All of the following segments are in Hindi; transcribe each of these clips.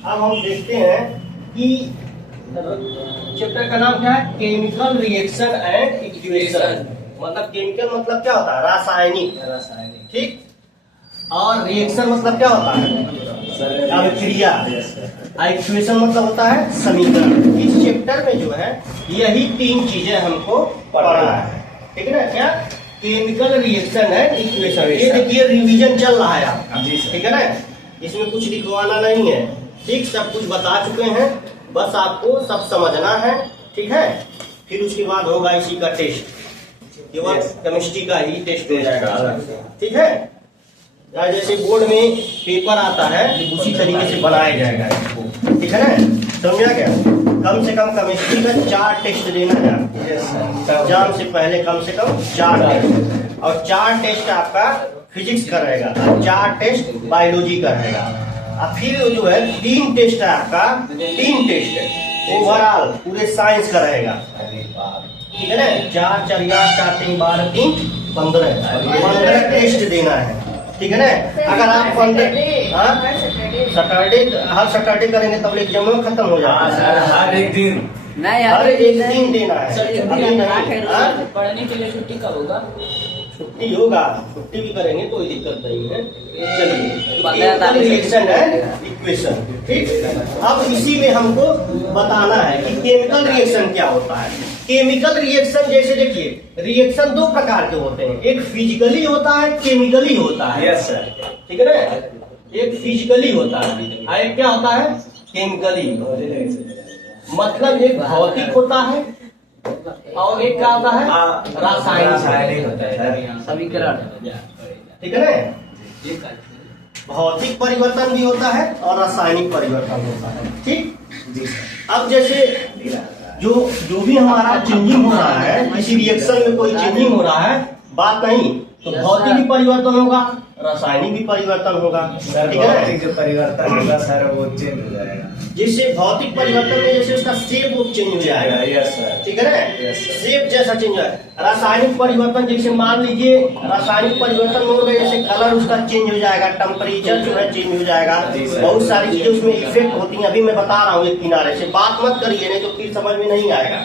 अब हम देखते हैं कि चैप्टर का नाम क्या है, केमिकल रिएक्शन एंड इक्वेशन। मतलब केमिकल मतलब क्या होता है, रासायनिक, ठीक। और रिएक्शन मतलब क्या होता है, अभिक्रिया। इक्वेशन मतलब होता है समीकरण। इस चैप्टर में जो है यही तीन चीजें हमको पढ़ना है, ठीक है ना। क्या, केमिकल रिएक्शन एंड इक्वेशन। ये देखिए रिवीजन चल रहा है आपका, ठीक है ना। इसमें कुछ लिखवाना नहीं है, ठीक, सब कुछ बता चुके हैं, बस आपको सब समझना है, ठीक है। फिर उसके बाद होगा इसी का टेस्ट, केवल केमिस्ट्री का ही टेस्ट हो जाएगा, ठीक है। जैसे बोर्ड में पेपर आता है उसी तरीके से बनाया जाएगा इसको, ठीक है ना, समझा क्या। कम से कम केमिस्ट्री का 4 टेस्ट देना है आपको एग्जाम से पहले, कम से कम 4 टेस्ट, और 4 टेस्ट आपका फिजिक्स का रहेगा, और 4 टेस्ट बायोलॉजी का रहेगा, और फिर जो है 3 टेस्ट है आपका, 3 टेस्ट ओवरऑल पूरे साइंस का रहेगा, ठीक है ना। 4 4 4 3 12 3 15 टेस्ट देना है, ठीक है ना। अगर आप हर सैटरडे करेंगे तब एग्जाम में खत्म हो जाएगा। हर एक दिन नहीं, हर एक दिन देना है। पढ़ने के लिए छुट्टी कब होगा? छुट्टी होगा, छुट्टी भी करेंगे, कोई दिक्कत नहीं है। चलिए, रिएक्शन एंड इक्वेशन, ठीक। अब इसी में हमको बताना है कि केमिकल रिएक्शन क्या होता है। केमिकल रिएक्शन जैसे देखिए, रिएक्शन 2 प्रकार के होते हैं, एक फिजिकली होता है, केमिकली होता है। यस सर, ठीक है ना। एक फिजिकली होता है और एक क्या होता है, केमिकली। मतलब एक भौतिक होता है और एक क्या होता है, रासायनिक होता है, समीकरण, ठीक है ना। भौतिक परिवर्तन भी होता है और रासायनिक परिवर्तन होता है, ठीक जी। अब जैसे जो भी हमारा चेंजिंग हो रहा है, किसी रिएक्शन में कोई चेंजिंग हो रहा है, बात नहीं, तो भौतिक भी परिवर्तन होगा, रासायनिक भी परिवर्तन होगा, ठीक है। जो परिवर्तन होगा सर वो चेंज हो जाएगा। जैसे भौतिक परिवर्तन में जैसे उसका शेप वो चेंज हो जाएगा, यस सर, ठीक है ना, शेप जैसा चेंज हो जाएगा। रासायनिक परिवर्तन जैसे मान लीजिए, रासायनिक परिवर्तन में होगा जैसे कलर उसका चेंज हो जाएगा, टेम्परेचर जो है चेंज हो जाएगा, बहुत सारी चीजें उसमें इफेक्ट होती हैं। अभी मैं बता रहा हूँ एक किनारे से, बात मत करिए नहीं तो फिर समझ में नहीं आएगा,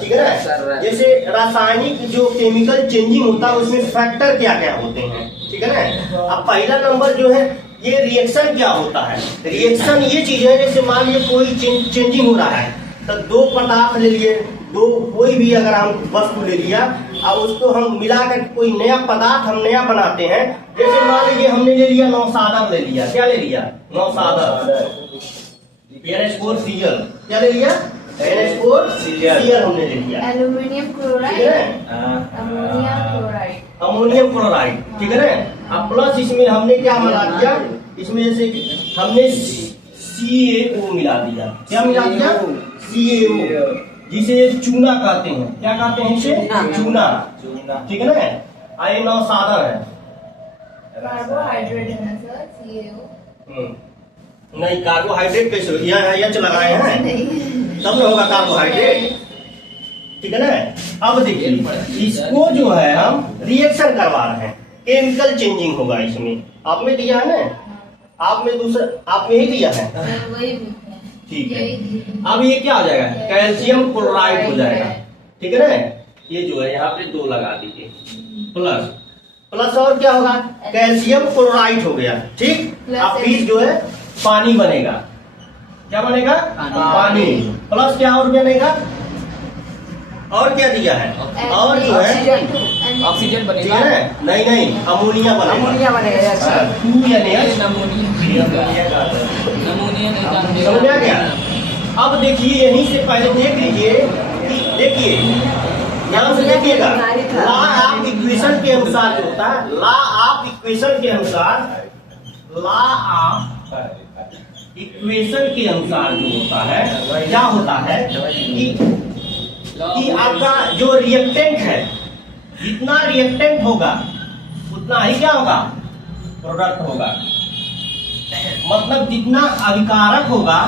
ठीक है ना। जैसे रासायनिक जो केमिकल चेंजिंग होता है उसमें फैक्टर क्या क्या होते हैं, ठीक है ना। अब पहला नंबर जो है ये रिएक्शन क्या होता है। रिएक्शन ये चीज है, जैसे मान लीजिए कोई चेंजिंग हो रहा है, तो 2 पदार्थ ले लिए, कोई भी अगर हम वस्तु ले लिया और उसको हम मिलाकर कोई नया पदार्थ हम नया बनाते हैं। जैसे मान लीजिए हमने ले लिया नौसादर, ले लिया, क्या ले लिया, नौसादर, NH4Cl, क्या ले लिया, NH4Cl हमने ले लिया। एल्यूमिनियम क्लोराइड, अमोनियम क्लोराइड, ठीक है ना। अब प्लस इसमें हमने क्या मिला दिया, इसमें जैसे हमने CaO मिला दिया, क्या मिला दिया, CaO, जिसे चूना कहते हैं, क्या कहते हैं इसे, चूना, ठीक है ना। ये नौसादर है, कार्बोहाइड्रेट है ना सर, CaO। नहीं, कार्बोहाइड्रेट कैसे एच लगाए हैं तब होगा कार्बोहाइड्रेट, ठीक है ना। अब देखिए इसको जो है हम रिएक्शन करवा रहे हैं, केमिकल चेंजिंग होगा इसमें। आप में दिया है ना, आप में दूसरा, आप में ही दिया है, ठीक है। अब ये क्या हो जाएगा, कैल्शियम क्लोराइड हो जाएगा, ठीक है ना। ये जो है यहाँ पे 2 लगा दीजिए, प्लस और क्या होगा, कैल्शियम क्लोराइड हो गया, ठीक। अब फिर जो है पानी बनेगा, क्या बनेगा, पानी, प्लस क्या और बनेगा, और क्या दिया है, और जो है ऑक्सीजन ठीक बनेगा, है ना। नहीं, अमोनिया बनेगा, अमोनिया बनेगा, अच्छा। 2 NH, समझ में आ गया। अब देखिए यहीं से पहले देख लीजिए, देखिए ध्यान से देखिएगा, लॉ ऑफ इक्वेशन के अनुसार जो होता है, लॉ ऑफ इक्वेशन के अनुसार, लॉ ऑफ इक्वेशन के अनुसार जो होता है, क्या होता है कि आपका जो रिएक्टेंट है, जितना रिएक्टेंट होगा उतना ही क्या होगा, प्रोडक्ट होगा। मतलब जितना अभिकारक होगा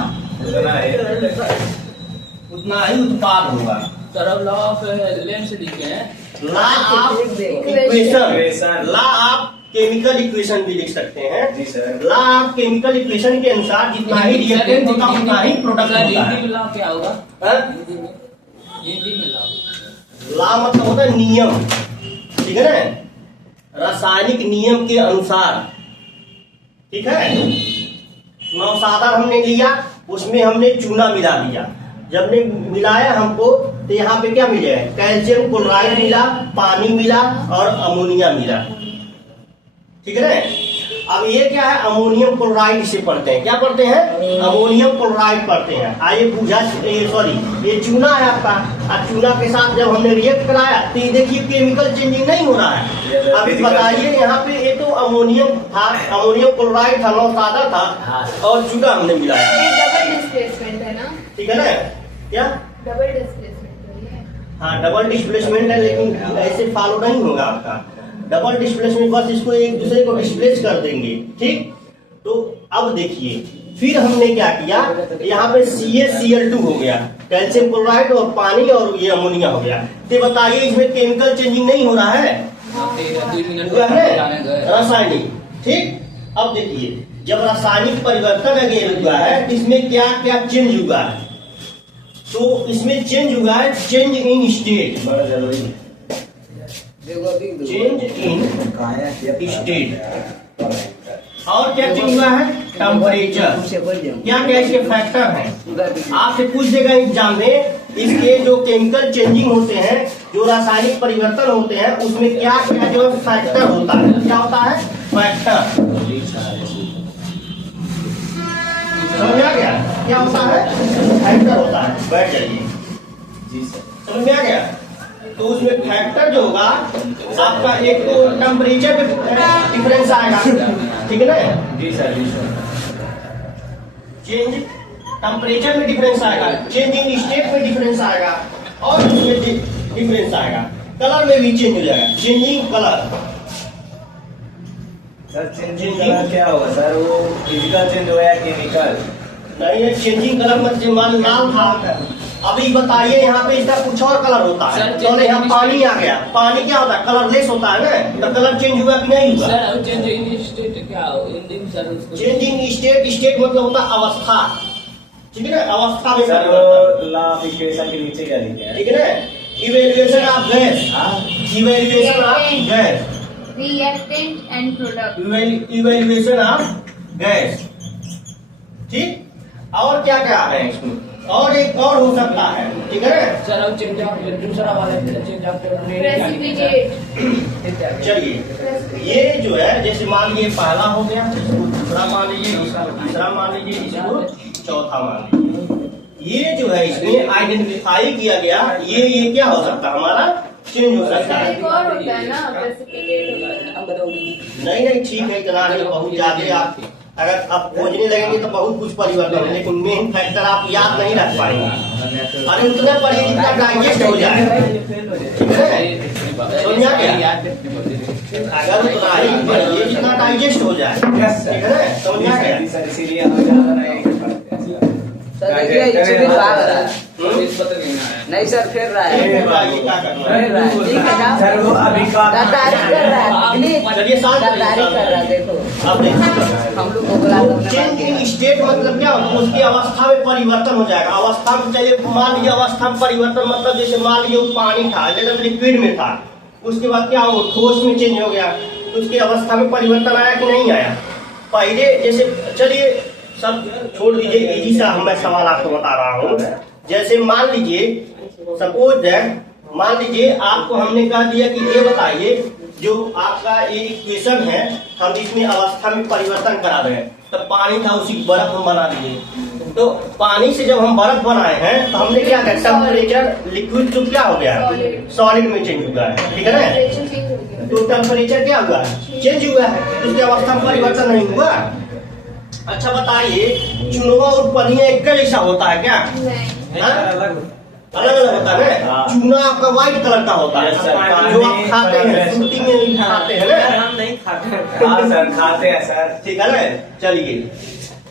उतना ही उत्पाद होगा। सर अब लॉ ऑफ लेंस लिखे हैं, law of equation, law of chemical equation भी लिख सकते हैं। जी sir. Law of chemical equation के अनुसार जितना ही रिएक्टेंट होगा उतना ही प्रोडक्ट सर होता हिंदी है। में लॉ क्या होगा? हाँ? हिंदी में लॉ। लॉ मतलब होता है नियम, ठीक है ना, रासायनिक नियम के अनुसार, ठीक है। नौसादा हमने लिया, उसमें हमने चूना मिला दिया, जब ने मिलाया हमको तो यहाँ पे क्या मिले, कैल्शियम क्लोराइड मिला, पानी मिला और अमोनिया मिला, ठीक है ना। अब ये क्या है, अमोनियम क्लोराइड इसे पढ़ते हैं, क्या पढ़ते हैं, अमोनियम क्लोराइड पढ़ते हैं। आइए पूछा, सॉरी ये चूना है आपका, और चूना के साथ जब हमने रिएक्ट कराया तो ये देखिए केमिकल चेंजिंग नहीं हो रहा है। अभी बताइए यहाँ पे ये तो अमोनियम था, अमोनियम क्लोराइड था, नौसादा था और चूना हमने मिलाया, ये डबल डिस्प्लेसमेंट है ना, ठीक है ना। क्या डबल डिस्प्लेसमेंट है। हाँ डबल डिस्प्लेसमेंट है, लेकिन ऐसे फॉलो नहीं होगा आपका डबल डिस्प्लेसमेंट, बस इसको एक दूसरे को डिस्प्लेस कर देंगे, ठीक। तो अब देखिए फिर हमने क्या किया, यहाँ पे CaCl2 हो गया, कैल्शियम क्लोराइड और पानी और ये अमोनिया हो गया। तो बताइए इसमें केमिकल चेंजिंग नहीं हो रहा है, 2 मिनट हुआ है जाने गए। रासायनिक, ठीक। अब देखिए जब रासायनिक परिवर्तन अगर हुआ है तो इसमें क्या क्या चेंज हुआ है, तो इसमें चेंज हुआ है, चेंज इन स्टेट, बड़ा जरूरी है। चेंज इन कहाँ है? स्टेट, और क्या चेंज हुआ है, टेम्परेचर, क्या क्या इसके फैक्टर हैं। आपसे पूछ देगा एग्जाम में, इसके जो केमिकल चेंजिंग होते हैं, जो रासायनिक परिवर्तन होते हैं, उसमें क्या क्या जो फैक्टर होता है, क्या होता है, फैक्टर, समझ आ गया, क्या होता है, फैक्टर होता है। बैठ जाइए, जी सर। समझ में आ गया। तो उसमें फैक्टर जो होगा आपका, एक तो टेम्परेचर में डिफरेंस आएगा, ठीक है ना, जी सर। जी सर। चेंज टेम्परेचर में डिफरेंस आएगा, चेंजिंग स्टेट में डिफरेंस आएगा, और उसमें डिफरेंस आएगा, कलर में भी चेंज हो जाएगा, changing colour. Sir changing colour क्या होगा सर, वो फिजिकल चेंज हो या केमिकल? नहीं है चेंजिंग कलर मत, मान लाल था, अभी बताइए यहाँ पे इसका कुछ और कलर होता है, सर, तो यहाँ पानी आ गया, पानी क्या होता है, कलरलेस होता है ना, तो कलर चेंज हुआ कि नहीं हुआ। सर चेंज इन स्टेट क्या हो हिंदी में सर उसको? चेंजिंग स्टेट, स्टेट मतलब होता है अवस्था, ठीक है ना, अवस्था में सर परिवर्तन। वो लॉ ऑफ इक्वेशन के नीचे क्या लिखे हैं? ठीक है ना, evaluation of gas, evaluation of gas, reactant and product, evaluation of gas, ठीक। और क्या क्या है इसमें, और एक और हो सकता है, ठीक है ना। सर अब चेंज ऑफ दूसरा वाला चेंज ऑफ प्रेसिपिटेट, चलिए ये जो है, जैसे मान लीजिए पहला हो गया, इसको दूसरा मान लीजिए, इसको तीसरा मान लीजिए, इसको चौथा मान लीजिए। ये जो है इसमें आइडेंटिफाई किया गया, ये क्या हो सकता है, हमारा चेंज हो सकता है। एक और होता है ना, प्रेसिपिटेट होता है। अब बताओ नहीं नहीं ठीक है, इतना नहीं, बहुत ज्यादा आप अगर आप खोजने लगेंगे तो बहुत कुछ परिवर्तन है, लेकिन मेन फैक्टर आप याद नहीं रख पाएंगे। अरे उतना पढ़िए जितना डाइजेस्ट हो जाए, ठीक है, समझ आ गया। अगर उतना ही पढ़िए जितना डाइजेस्ट हो जाए, ठीक है ना, समझ आ गया। सर इसीलिए हम ज्यादा नहीं पढ़ते हैं सर देखिए इससे भी भाग रहा है। नहीं सर फिर रहा है, ये बताइए क्या करना फिर है। रहा है, ठीक है ना। सर वो अभी का गद्दारी कर रहा है, प्लीज चलिए शांत रहिए, गद्दारी शांत कर रहा है, रहिए। देखो अब देखिए हम लोग को बुला दो अपने चेंज बात इन के। स्टेट मतलब क्या होता है, उसकी अवस्था में परिवर्तन हो जाएगा। अवस्था में चलिए मान लीजिए अवस्था में परिवर्तन मतलब जैसे मान लीजिए वो पानी था, जैसे लिक्विड में था, उसके बाद क्या हो ठोस में चेंज हो गया, तो उसकी अवस्था में परिवर्तन आया कि नहीं आया। पहले जैसे चलिए सब छोड़ दीजिए, इजी सा मैं सवाल आपको बता रहा हूँ। जैसे मान लीजिए सपोज दैट, मान लीजिए आपको हमने कह दिया कि ये बताइए जो आपका ये इक्वेशन है, हम इसमें अवस्था में परिवर्तन करा रहे हैं, तो पानी था उसी बर्फ हम बना दिए। तो पानी से जब हम बर्फ बनाए हैं तो हमने क्या किया, टेम्परेचर लिक्विड तो क्या हो गया, सॉलिड में चेंज हुआ है, ठीक है ना। टेम्परेचर चेंज हो गया। तो टेम्परेचर क्या हुआ है, चेंज हुआ है, उसकी अवस्था में परिवर्तन नहीं हुआ। अच्छा बताइए चुनवा और पनिया एक जैसा होता है क्या, नहीं, हाँ? अलग अलग होता है ना। हाँ। चूना आपका व्हाइट कलर का होता है, Yes, sir. जो आप खाते हैं, सूती में खाते हैं ना। हम नहीं खाते। हाँ सर खाते हैं सर। ठीक है ना, चलिए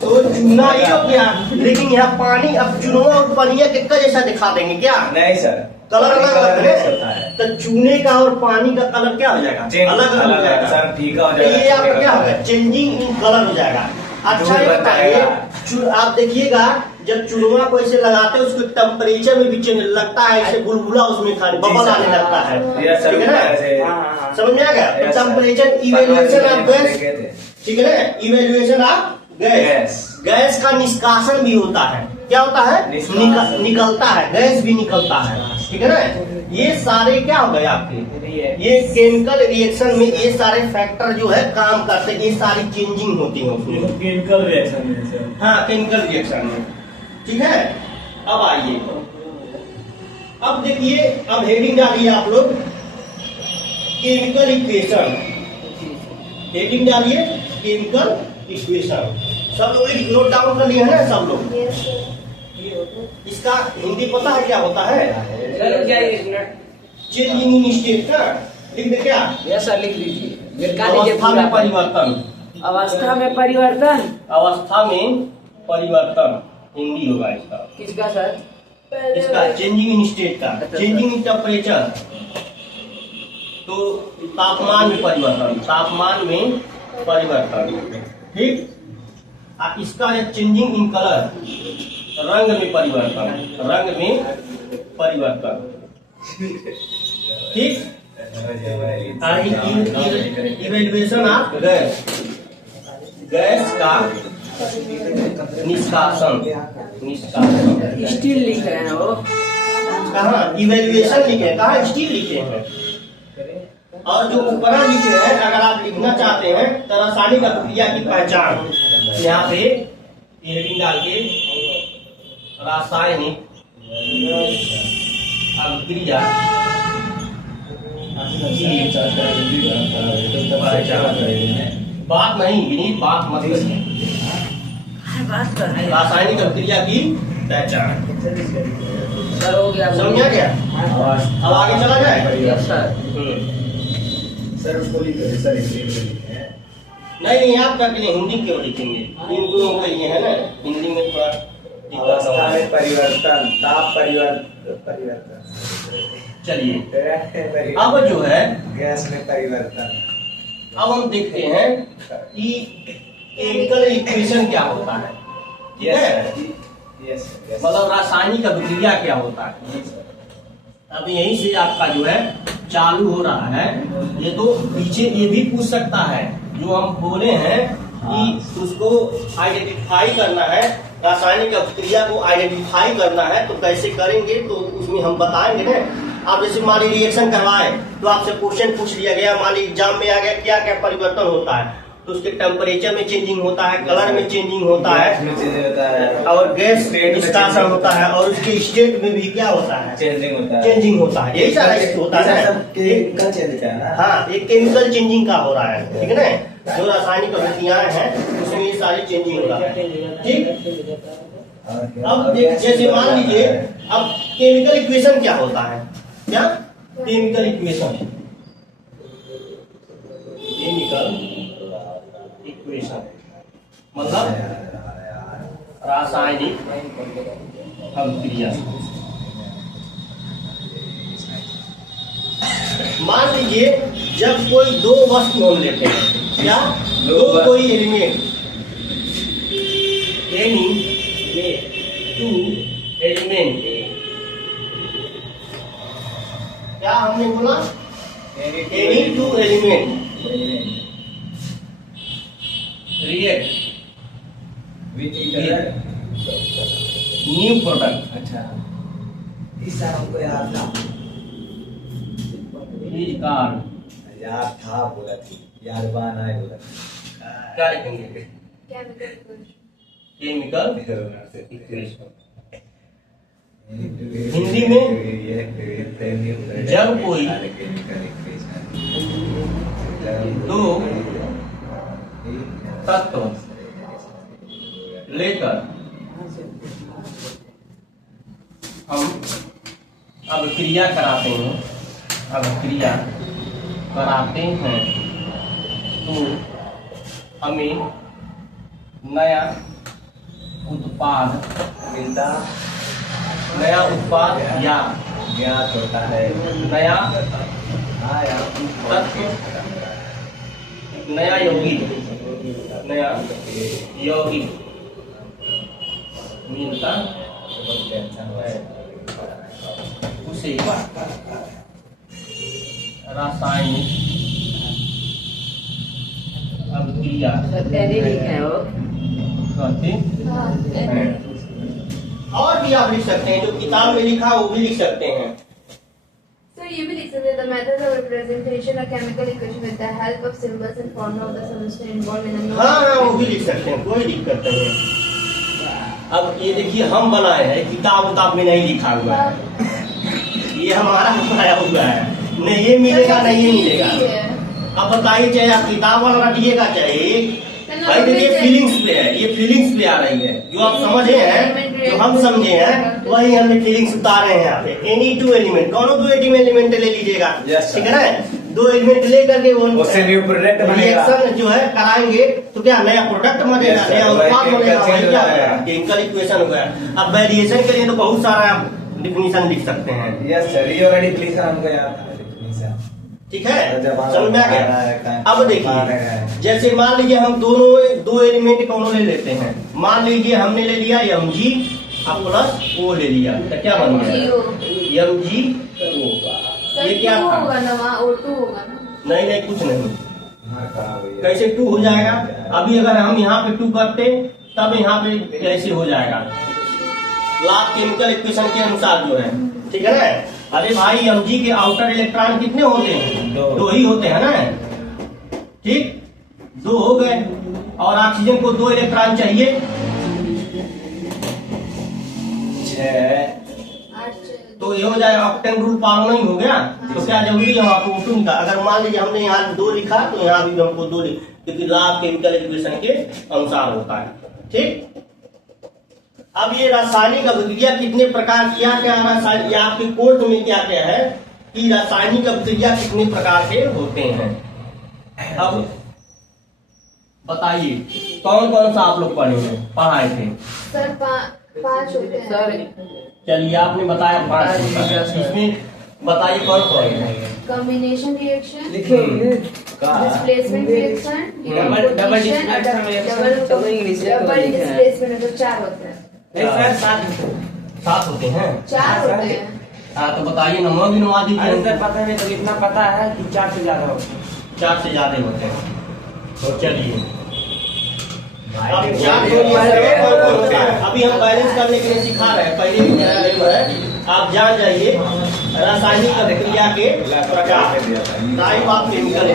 तो चूना ये हो गया, लेकिन यहाँ पानी अब चुनवा और पनिया के जैसा दिखा देंगे क्या, नहीं सर। कलर अलग अलग होता है। है। तो चूने का और पानी का कलर क्या हो जाएगा? अलग अलग हो जाएगा। सर फीका हो तो ये जाएगा। आपका क्या होगा? चेंजिंग इन कलर हो जाएगा। अच्छा ये बताइए, आप देखिएगा जब चूरमा को ऐसे लगाते हैं उसके टेम्परेचर में भी चेंज लगता है, ऐसे बुलबुला उसमें खाने बबल आने लगता है, ठीक है ना? समझ में आ गया? तो टेम्परेचर इवेल्युएशन ऑफ गैस, ठीक है ना? इवेल्युएशन ऑफ गैस, गैस का निष्कासन भी होता है। क्या होता है? निकलता है, गैस भी निकलता है, ठीक है ना? ये सारे क्या हो गए आपके? ये केमिकल रिएक्शन में ये सारे फैक्टर जो है काम करते हैं, ये सारी चेंजिंग होती है उसमें। केमिकल रिएक्शन में सर। हाँ, केमिकल रिएक्शन में, ठीक है। अब आइए, अब देखिए, अब हेडिंग डालिए आप लोग, केमिकल इक्वेशन। हेडिंग डालिए केमिकल इक्वेशन। सब लोग नोट डाउन कर लिए हैं ना सब लोग? Yes, sir. इसका हिंदी पता है क्या होता है? सर क्या ये चेंजिंग इन स्टेट का लिख दे क्या? यस सर लिख दीजिए, निकाल लीजिए अवस्था पूरा में परिवर्तन, अवस्था में परिवर्तन अवस्था में परिवर्तन हिंदी होगा इसका। किसका सर? इसका चेंजिंग इन स्टेट का, चेंजिंग इन टेम्परेचर, तो तापमान में परिवर्तन, तापमान में परिवर्तन, ठीक। इसका है चेंजिंग इन कलर, रंग में परिवर्तन, रंग में परिवर्तन, ठीक। इवेल्युएशन ऑफ गैस, गैस का निष्कासन, निष्कासन। स्टील लिख रहे हैं वो। कहाँ इवेल्युएशन लिखे हैं, कहाँ स्टील लिखे हैं? और जो ऊपर लिखे हैं, अगर आप लिखना चाहते हैं तो रासायनिक अभिक्रिया की पहचान, यहाँ पे हेडिंग डाल के रासायनिक अभिक्रिया बात नहीं विनीत, बात मत करिए, बात कर रहे हैं। रासायनिक अभिक्रिया की पहचान। सर हो गया, समझा गया? अब आगे चला जाए। Yes sir. सर उसको लिखे सर, इसलिए लिखे हैं। नहीं आप क्या करिए, हिंदी क्यों लिखेंगे? इन दोनों के लिए है ना, हिंदी में थोड़ा दिक्कत अवस्था है। में परिवर्तन, ताप परिवर्तन। चलिए अब जो है, गैस में परिवर्तन। अब हम देखते हैं कि केमिकल इक्वेशन क्या होता है, ठीक है? यस मतलब रासायनिक अभिक्रिया क्या होता है। अब यहीं से आपका जो है चालू हो रहा है। ये तो पीछे ये भी पूछ सकता है, जो हम बोले हैं कि उसको आइडेंटिफाई करना है, रासायनिक अभिक्रिया को आइडेंटिफाई करना है, तो कैसे करेंगे तो उसमें हम बताएंगे ना। आप जैसे मान लीजिए रिएक्शन करवाए तो आपसे क्वेश्चन पूछ लिया गया, मान लीजिए एग्जाम में आ गया क्या क्या परिवर्तन होता है, तो उसके टेम्परेचर में चेंजिंग होता है, कलर में चेंजिंग होता है, और गैस निष्कासन होता है, और उसके स्टेट में भी क्या होता है? चेंजिंग होता है। चेंजिंग होता है। यही सारा होता है ना। केमिकल चेंज है ना। हाँ, एक केमिकल चेंजिंग का हो रहा है, ठीक है ना? जो रासायनिक अभिक्रियाएं हैं उसमें ये सारी चेंजिंग हो रहा है, ठीक। अब जैसे मान लीजिए, अब केमिकल इक्वेशन क्या होता है? क्या केमिकल इक्वेशन? केमिकल इक्वेशन मतलब रासायनिक अभिक्रिया। मान लीजिए जब कोई दो वस्तु हम लेते हैं, क्या दो कोई एलिमेंट, एनी टू एलिमेंट, क्या हमने बोला? Any two element react new product. अच्छा, इस साल हमको याद था, इज कार, याद था बोला थी, याद बान आए बोला थी। क्या लिखेंगे? Chemical equation. Chemical equation. Hindi में जब कोई दो तत्व लेकर हम अभिक्रिया कराते हैं, अभिक्रिया कराते हैं तो हमें नया उत्पाद मिलता, नया उत्पाद या ज्ञात होता है। नया हाँ यार तत्व, नया यौगिक, नया यौगिक मिलता है उसे रासायनिक अभिक्रिया कहते हैं। और भी आप लिख सकते हैं, जो किताब में लिखा है वो भी लिख सकते हैं। So you will listen to the methods of representation of chemical equation with the help of symbols and formula of the solution involved in the हाँ हाँ वो भी लिख सकते हैं, कोई दिक्कत नहीं है। अब ये देखिए हम बनाए हैं, किताब उताब में नहीं लिखा हुआ है, ये हमारा बनाया हुआ है, नहीं ये मिलेगा नहीं ये मिलेगा। अब बताइए चाहे आप किताब वाला रटिएगा चाहे भाई, देखिए फीलिंग्स पे है, ये फीलिंग्स पे आ रही है, जो आप समझे हैं जो हम समझे हैं वही हमने फीलिंग्स उतारे हैं यहाँ पे। एनी टू एलिमेंट, कौन दो एलिमेंट ले लीजिएगा, ठीक है ना, दो एलिमेंट ले करके उससे न्यू प्रोडक्ट बनेगा। रिएक्शन जो है कराएंगे तो क्या नया प्रोडक्ट बनेगा, नया उत्पाद बनेगा, वही क्या होगा केमिकल इक्वेशन हो गया। अब वेरिएशन के लिए तो बहुत सारा आप डिफिनीशन लिख सकते हैं। यस सर, ये ऑलरेडी डिफिनीशन हमको याद है। ठीक है, समझ में आ गया। अब देखिए जैसे मान लीजिए हम दो एलिमेंट कौन ले लेते हैं, मान लीजिए हमने ले लिया Mg अब प्लस O ले लिया तो क्या बन गया MgO। ये क्या था, होगा ना वहाँ O2 होगा ना। नहीं कुछ नहीं, कैसे 2 हो जाएगा। अभी अगर हम यहाँ पे 2 करते तब यहाँ पे कैसे हो जाएगा, लास्ट केमिकल इक्वेशन के अनुसार जो है, ठीक है ना। अरे भाई Mg के आउटर इलेक्ट्रॉन कितने होते हैं, 2 ही होते हैं ना, ठीक 2 हो गए, और ऑक्सीजन को 2 इलेक्ट्रॉन चाहिए 6। तो ये हो जाएगा ऑक्टेन रूल पालन नहीं हो गया। तो क्या जरूरी है आपको O2 निकाल, अगर मान लीजिए हमने यहाँ 2 लिखा तो यहाँ भी हमको 2 लिख, क्योंकि लास्ट केमिकल इक्वेशन के अनुसार होता है, ठीक। अब ये रासायनिक अभिक्रिया कितने प्रकार, क्या क्या रासायनिक, आपके कोर्स में क्या क्या है कि रासायनिक अभिक्रिया कितने प्रकार के होते हैं। अब बताइए कौन कौन सा आप लोग पढ़ाए थे। सर 5 होते हैं। चलिए आपने बताया 5, इसमें बताइए कौन कौन है। कॉम्बिनेशन रिएक्शन, लिखिए displacement reaction, double displacement double displacement, तो 4 होते हैं। नहीं सर 7 होते हैं। 4 होते हैं। हाँ तो बताइए नंबर भी नवा अरे सर दीजिए। पता नहीं, तो इतना पता है कि 4 से ज्यादा होते हैं। 4 से ज्यादा होते हैं, तो चलिए अब अभी हम बैलेंस करने के लिए सिखा रहे हैं, पहले भी मेरा नहीं है, आप जान जाइए रासायनिक अभिक्रिया के प्रकार, टाइप ऑफ केमिकल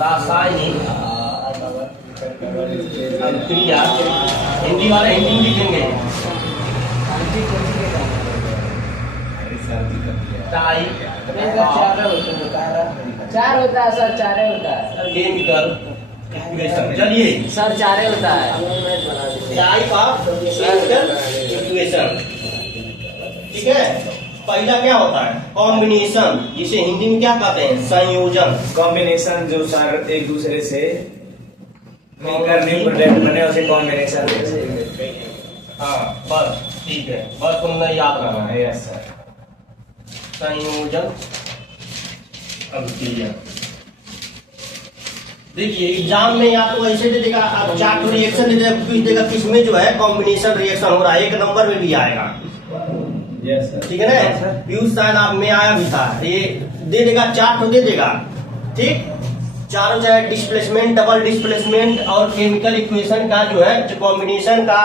रासायनिक अभिक्रिया। हिंदी वाले हिंदी में लिखेंगे टाइप 4 होता है सर, 4 होता है केमिकल इक्वेशन। चलिए सर, 4 होता है। टाइप ऑफ केमिकल इक्वेशन, ठीक है। पहला क्या होता है कॉम्बिनेशन, जिसे हिंदी में क्या कहते हैं संयोजन। कॉम्बिनेशन जो सर एक दूसरे से मिलकर न्यू प्रोडक्ट बने उसे कॉम्बिनेशन। हाँ बस ठीक है, बस तुमने याद रखना है। Yes sir. संयोजन अभिक्रिया। देखिए एग्जाम में आपको ऐसे दे देगा, आप 4 रिएक्शन दे देगा, पूछ देगा किसमें जो है कॉम्बिनेशन रिएक्शन हो रहा है, 1 नंबर में भी आएगा, यस सर। ठीक है ना। फ्यूज साइन आप में आया भी था, ये दे देगा 4 दे देगा, ठीक। चारों चाहे डिस्प्लेसमेंट, डबल डिस्प्लेसमेंट और केमिकल इक्वेशन का जो है कॉम्बिनेशन का,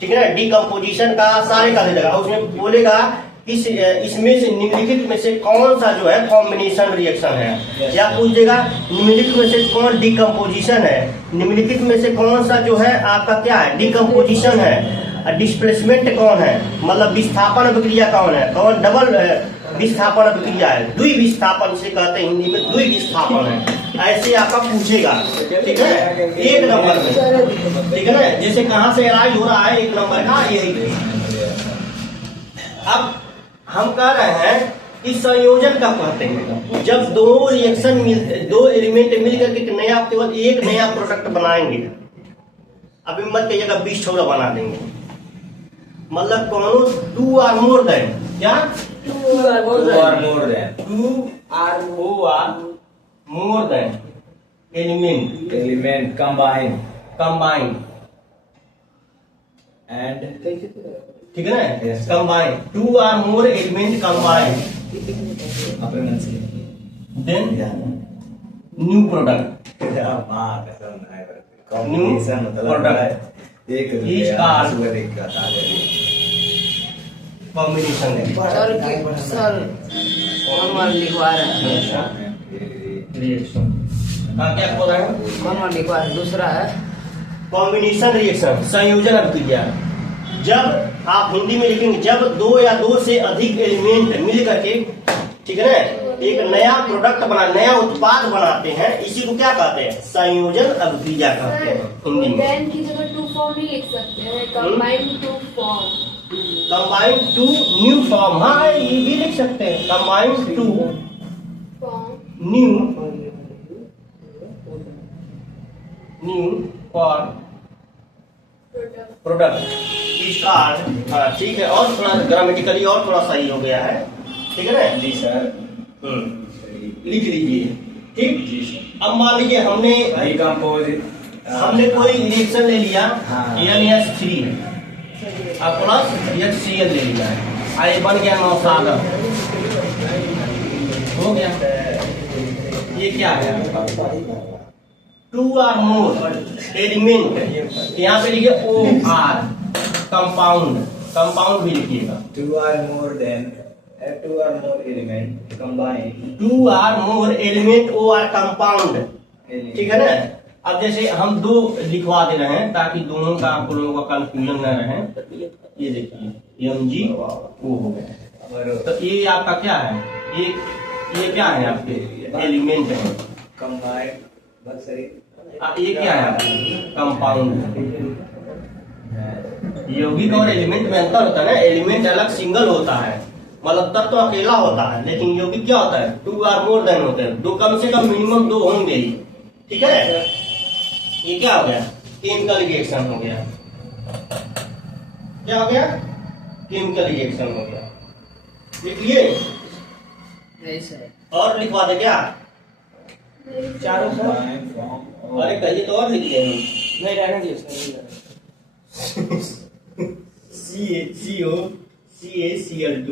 ठीक है ना, डिकम्पोजिशन का, सारे का दे देगा। उसमें बोलेगा इसमें से निम्नलिखित में से कौन सा जो है कॉम्बिनेशन रिएक्शन है, या पूछ देगा निम्नलिखित में से कौन डिकम्पोजिशन है, निम्नलिखित में से कौन सा जो है आपका क्या है डिकम्पोजिशन है, डिस्प्लेसमेंट कौन है, मतलब विस्थापन अभिक्रिया कौन है, कौन डबल विस्थापन अभिक्रिया है, द्विविस्थापन से कहते हैं हिंदी में, द्विविस्थापन है, ऐसे आपका पूछेगा, ठीक है 1 नंबर में, ठीक है ना। जैसे कहाँ से अराइज हो रहा है 1 नंबर का यही। अब हम कह रहे हैं इस संयोजन का कहते हैं जब 2 रिएक्शन मिलते, 2 एलिमेंट मिलकर के नया केवल एक नया प्रोडक्ट बनाएंगे। अभी मत कहिएगा 20 छोड़ा बना देंगे, मतलब कौनो टू आर मोर देन, क्या टू और more than two or more than element element combine combine, and ठीक है ना, Yes. Combine two or more element combine अपने मन से देन न्यू प्रोडक्ट कॉम्बिनेशन मतलब एक Each card. सुबह एक का कॉम्बिनेशन है। सर कौन वाला लिखवा रहे हैं? रिएक्शन हाँ, क्या बोल रहे हैं? कौन वाला लिखवा रहे हैं? दूसरा है कॉम्बिनेशन रिएक्शन, संयोजन अभिक्रिया। जब आप हिंदी में लिखेंगे, जब दो या दो से अधिक एलिमेंट मिल करके, ठीक है ना, एक नया प्रोडक्ट नया उत्पाद बनाते हैं, इसी को क्या कहते हैं? संयोजन अभिक्रिया कहते हैं हिंदी में। देन की जगह टू फॉर्म नहीं लिख सकते हैं, combine to form. Combine to new form, हाँ ये भी लिख सकते हैं, combine to form new for product इसका अर्थ, हाँ ठीक है, और थोड़ा ग्रामेटिकली और थोड़ा सही हो गया है, ठीक है ना। जी सर लिख लीजिए, ठीक। जी सर। अब मान लीजिए हमने कोई रिएक्शन ले लिया, हाँ। NH3 अब प्लस HCl ले लिया है, आए बन गया नौसागर, हो गया। ये क्या है? टू आर मोर एलिमेंट, यहाँ पे लिखिए OR कंपाउंड भी लिखिएगा। Two or more element combine two or more element OR compound, ठीक है ना। अब जैसे हम दो लिखवा दे रहे हैं ताकि दोनों का आप लोगों का कंफ्यूजन न रहे, ये देखिए MgO हो गया। तो ये आपका क्या है? ये क्या है? आपके एलिमेंट है कंबाइन बस सही। ये क्या है? कंपाउंड। यौगिक और एलिमेंट में अंतर होता है ना, एलिमेंट अलग सिंगल होता है, मतलब तत्व तो अकेला होता है, लेकिन यौगिक क्या होता है? टू आर मोर देन होते हैं, दो कम से कम मिनिमम दो होंगे ही, ठीक है। ये क्या हो गया? केमिकल रिएक्शन हो गया। क्या हो गया? केमिकल रिएक्शन हो गया, लिखिए। नहीं सर। और लिखवा दे क्या? चारों सर अरे कहिए तो और लिखिए। नहीं रहने दिए सर। CaCl2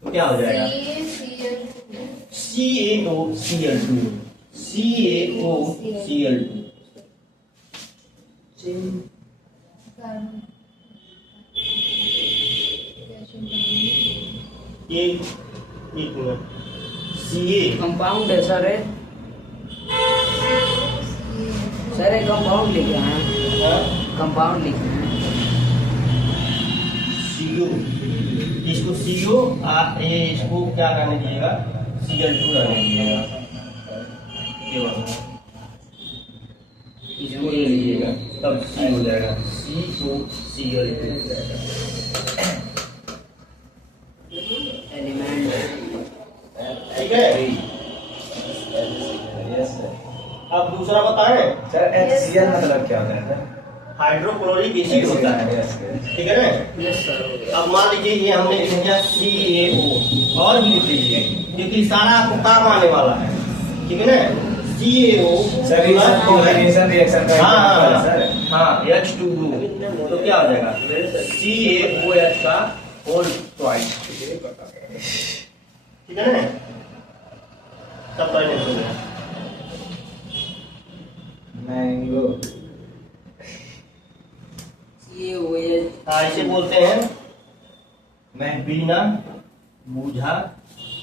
तो क्या हो जाएगा? CaOCl2 CaOCl2 ये एक मिनट, Ca कंपाउंड है सर, सर कंपाउंड लिखे हैं, कंपाउंड लिखे हैं। CO, इसको CO ये इसको क्या रहने दीजिएगा? Cl2 रहने दीजिएगा, ये वाला इसको ले लीजिएगा, तब C हो जाएगा, COCl2 हो जाएगा, एलिमेंट ठीक है। अब दूसरा बताएं, सर HCl मतलब क्या होता है सर? हाइड्रोक्लोरिक एसिड होता है, ठीक है ना। Yes sir. अब मान लीजिए ये हमने लिख दिया CaO, और भी लिख लीजिए क्योंकि सारा आपको काम आने वाला है, ठीक है ना। CaO सर ये सब कॉम्बिनेशन रिएक्शन का एग्जांपल है सर। हाँ H2O, तो क्या हो जाएगा? CaOH का होल ट्वाइस, ठीक है ना। सब पढ़ने हो गया। मैंगो ये ऐसे बोलते हैं मैं बिना बूझा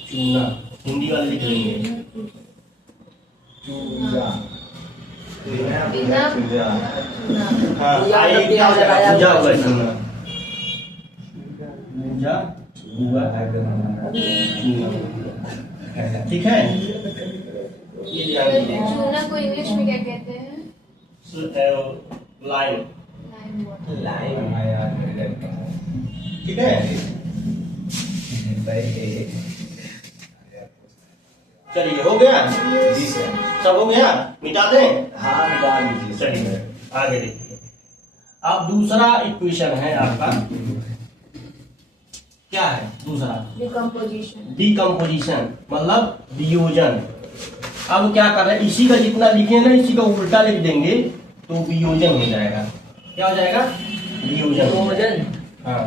चूना, हिंदी वाले लिख लेंगे। चूजा बिना चूजा हाँ, आइए क्या हो जाएगा? बूझा हुआ चूना, बूझा हुआ चूना, ठीक है। ये ध्यान दीजिए। चूना को इंग्लिश में क्या कहते हैं? Line, lime water. लाइम आया ठीक है। चलिए हो गया, जी सर। सब हो गया, मिटा दें। हाँ निकाल दीजिए। चलिए आगे देखिए। अब दूसरा इक्वेशन है आपका क्या है दूसरा? Decomposition. डिकम्पोजिशन मतलब वियोजन। अब क्या कर रहे हैं, इसी का जितना लिखे ना इसी का उल्टा लिख देंगे तो वियोजन हो जाएगा। क्या हो जाएगा? वियोजन। हाँ।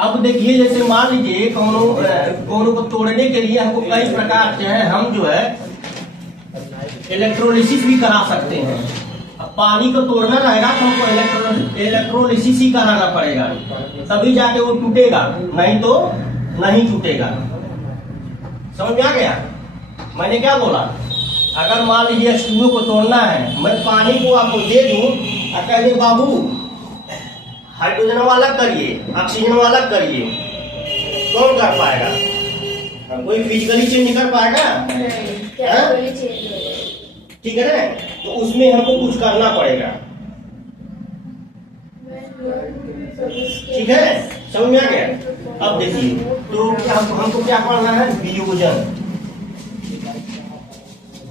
अब देखिए जैसे मान लीजिए कोनो को तोड़ने के लिए हमको कई प्रकार से है, हम जो है इलेक्ट्रोलिसिस भी करा सकते हैं। अब पानी को तोड़ना रहेगा तो हमको इलेक्ट्रोलिसिस ही कराना पड़ेगा, तभी जाके वो टूटेगा, नहीं तो नहीं टूटेगा। समझ में आ गया? मैंने क्या बोला? अगर मान लीजिए H2O को तोड़ना है, मैं पानी को आपको दे दूं और कह दे बाबू हाइड्रोजन वाला करिए, ऑक्सीजन वाला करिए, कौन कर पाएगा? कोई फिजिकली चेंज कर पाएगा? Chemically change हो जाएगा। ठीक है ना? तो उसमें हमको कुछ करना पड़ेगा। ठीक है, समझ में आ गया? अब देखिए तो क्या हमको क्या करना है? वियोजन।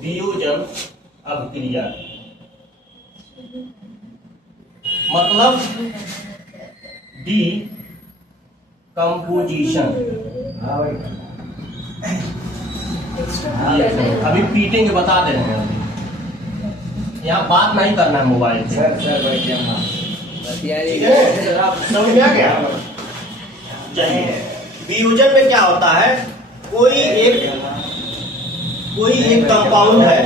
वियोजन अभिक्रिया मतलब डिकम्पोजिशन। अभी पीटेंगे, बता दे रहे हैं। अभी यहाँ बात नहीं करना है मोबाइल से। ठीक है, समझ में आ गया? चलिए, वियोजन में क्या होता है? कोई एक कंपाउंड है,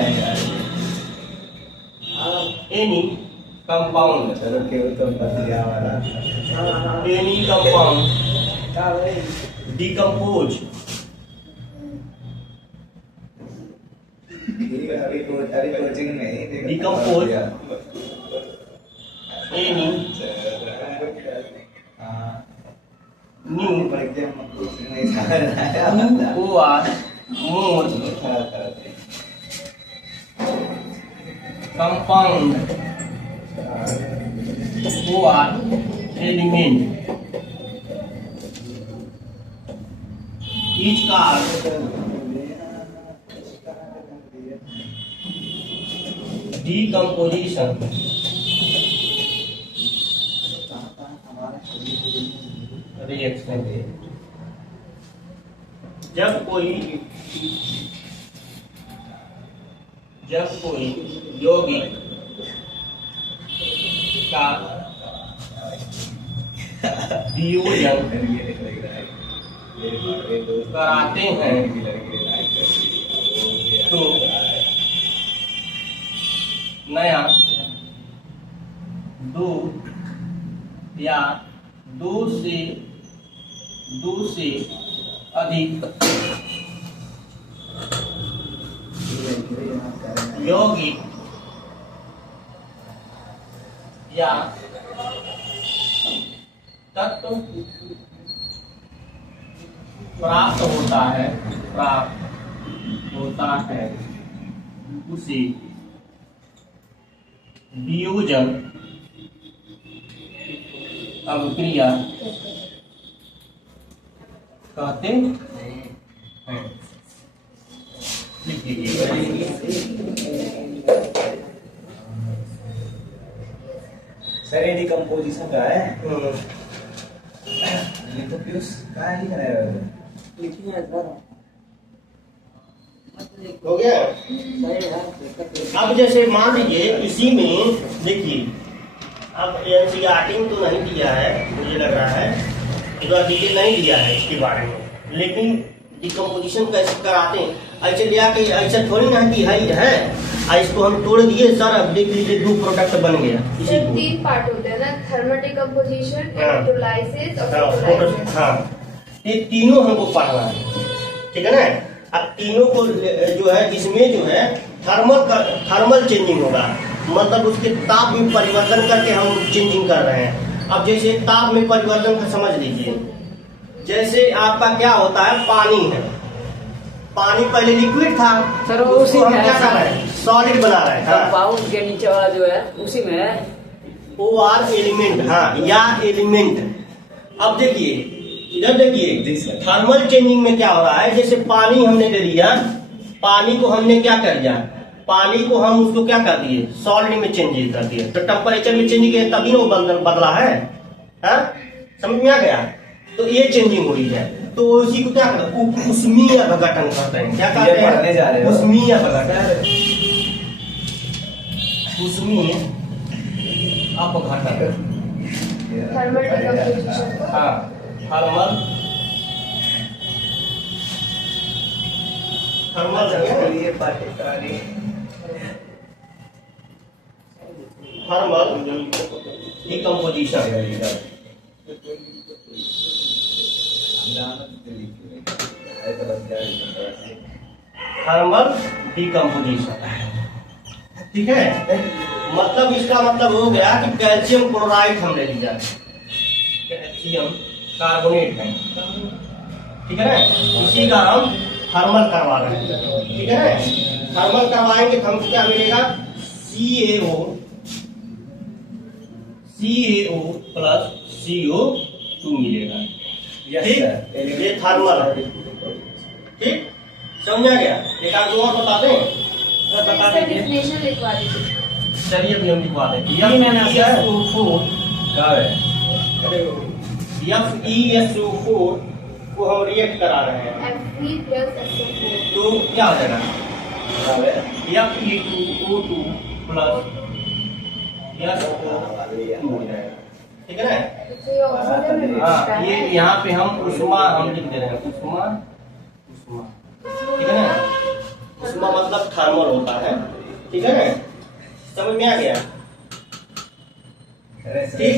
any compound decompose decompose any new OR more compound OR element each called decomposition reaction। जब कोई यौगिक का वियोजन कराते हैं तो नया दो से अधिक यौगिक या तत्व प्राप्त होता है उसे वियोजन अभिक्रिया कहते हैं। सर ये डिकम्पोजिशन का है। ये तो प्लस का ही करेगा। हो गया? अब जैसे मान लीजिए इसी में देखिए, अब एनसीईआरटी में तो नहीं दिया है, मुझे लग रहा है इतना डिटेल नहीं दिया है इसके बारे में, लेकिन डिकम्पोजिशन कैसे कराते हैं ऐसे लिया के ऐसा थोड़ी ना कि है इसको हम तोड़ दिए सर, अब देख लीजिए 2 प्रोडक्ट बन गया। इसी को 3 पार्ट होते हैं ना, थर्मल डिकम्पोजिशन, इलेक्ट्रोलाइसिस और फोटोलाइसिस। हाँ, ये तीनों हमको पढ़ना है। ठीक है ना? अब तीनों को जो है इसमें जो है थर्मल चेंजिंग होगा, मतलब उसके ताप में परिवर्तन करके हम चेंजिंग कर रहे हैं। अब जैसे ताप में परिवर्तन का समझ लीजिए, जैसे आपका क्या होता है, पानी है, पानी पहले लिक्विड था सर, वो उसको उसी हम में क्या है, कर रहे हैं, सॉलिड बना रहे हैं। कंपाउंड के नीचे वाला जो है उसी में है OR एलिमेंट, हाँ, या एलिमेंट। अब देखिए इधर देखिए, थर्मल चेंजिंग में क्या हो रहा है, जैसे पानी हमने ले लिया, पानी को हमने क्या कर दिया, पानी को हम उसको क्या कर दिए, सॉलिड में चेंज कर दिए, तो टेम्परेचर में चेंज किया तभी वो बदला है। हाँ? समझ में आ गया? तो ये चेंजिंग हो रही है, तो इसी को क्या कहते हैं? ऊष्मीय अपघटन कहते हैं। क्या कहते ये पढ़ने जा रहे हैं? हो? ऊष्मीय अपघटन। ऊष्मीय अपघटन। थर्मल डिकम्पोजिशन को हाँ, थर्मल ये Pakistani thermal decomposition. Thermal decomposition, ठीक है। मतलब इसका मतलब हो गया कि कैल्शियम क्लोराइड हम ले लीजिए, कैल्शियम कार्बोनेट है, ठीक है ना, इसी का हम थर्मल करवा रहे हैं, ठीक है ना। थर्मल करवाएंगे तो हमको क्या मिलेगा? CaO प्लस CO2 मिलेगा, ठीक। ये थर्मल है, ठीक, समझ आ गया? एक आध और बता दें? बता इसका दीजिए। डेफिनेशन लिखवा दीजिए। चलिए अभी हम लिखवा दें। FeSO4 को हम रिएक्ट करा रहे हैं, Fe plus SO4 तो क्या हो जाएगा? Fe2O2 प्लस SO2 हो जाएगा, ठीक है ना। तो ये ऑक्सीजन में मिलता हाँ, है। ये यहाँ पे हम उष्मा हम लिख दे रहे हैं, उष्मा, ठीक है ना। उष्मा मतलब थर्मल होता है, ठीक है ना, समझ में आ गया? ठीक।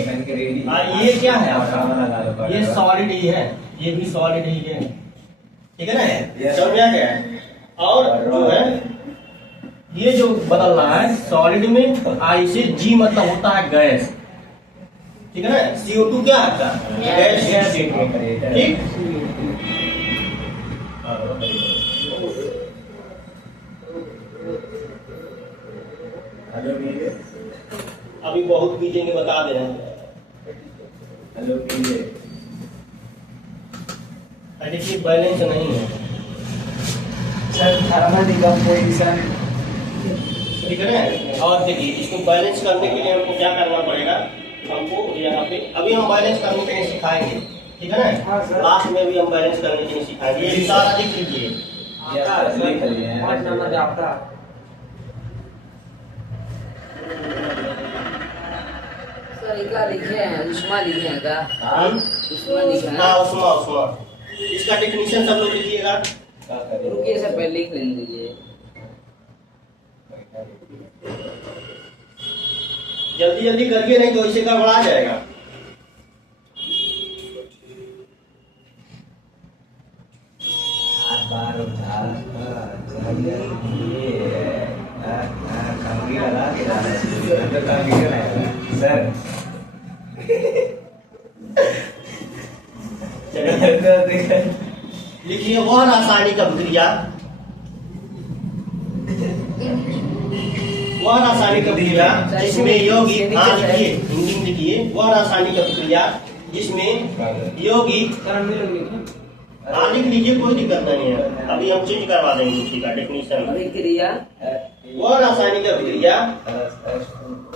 ये क्या है आपका? ये सॉलिड ही है, ये भी सॉलिड ही है, ठीक है ना, समझ में आ गया? और जो है ये जो बदल रहा है सॉलिड में, आई से G मतलब होता है गैस, ठीक है ना। CO2 क्या है आपका? गैस, ठीक। अभी बहुत पीछेंगे, बता दे रहे हैं। देखिए बैलेंस नहीं है, सर थर्मल डिकम्पोजिशन, ठीक है ना। और देखिए इसको बैलेंस करने के लिए हमको क्या करना पड़ेगा? हमको यहाँ पे अभी हम बैलेंस करने के लिए सिखाएंगे, ठीक है ना। लास्ट में भी हम बैलेंस करने के लिए सिखाएंगे। ये सारा लिख लीजिए। पाँच नंबर का आपका सर इका लिखे हैं, उष्मा लिखे हैं का? उष्मा लिखे हैं। हाँ, उष्मा, उष्मा। इसका डेफिनेशन सब लोग लिखिएगा। रुकिए सर, पहले लिख लीजिए। जल्दी जल्दी करिए, नहीं तो इसे गड़बड़ा जाएगा। सर लिखिए वह रासायनिक अभिक्रिया, वह रासायनिक अभिक्रिया जिसमें यौगिक, हाँ लिखिए, हिंदी में लिखिए, वह रासायनिक अभिक्रिया जिसमें यौगिक, हाँ लिख लीजिए, कोई दिक्कत नहीं है। अभी हम चेंज करवा देंगे उसी का डेफिनेशन। अभिक्रिया, वह रासायनिक अभिक्रिया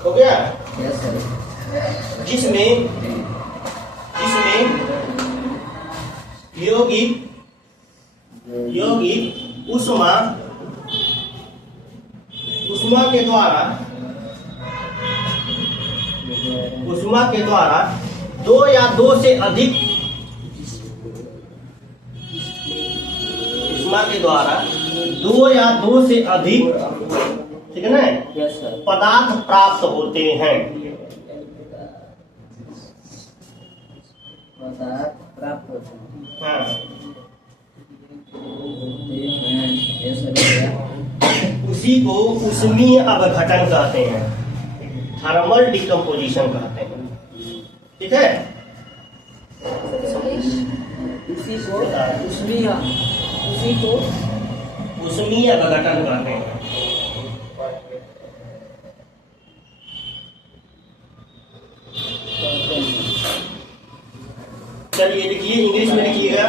हो गया यस सर, जिसमें यौगिक उष्मा के द्वारा दो या दो से अधिक, उष्मा के द्वारा दो या दो से अधिक, ठीक है ना, यस सर, पदार्थ प्राप्त होते हैं। पदार्थ प्राप्त होते हैं। हाँ, यस सर, उसी को ऊष्मीय अपघटन कहते हैं, थर्मल डिकम्पोजिशन कहते हैं, ठीक है। उसी को उष्मीय, उसी को ऊष्मीय अपघटन कहते हैं। चलिए लिखिए, इंग्लिश में लिखिएगा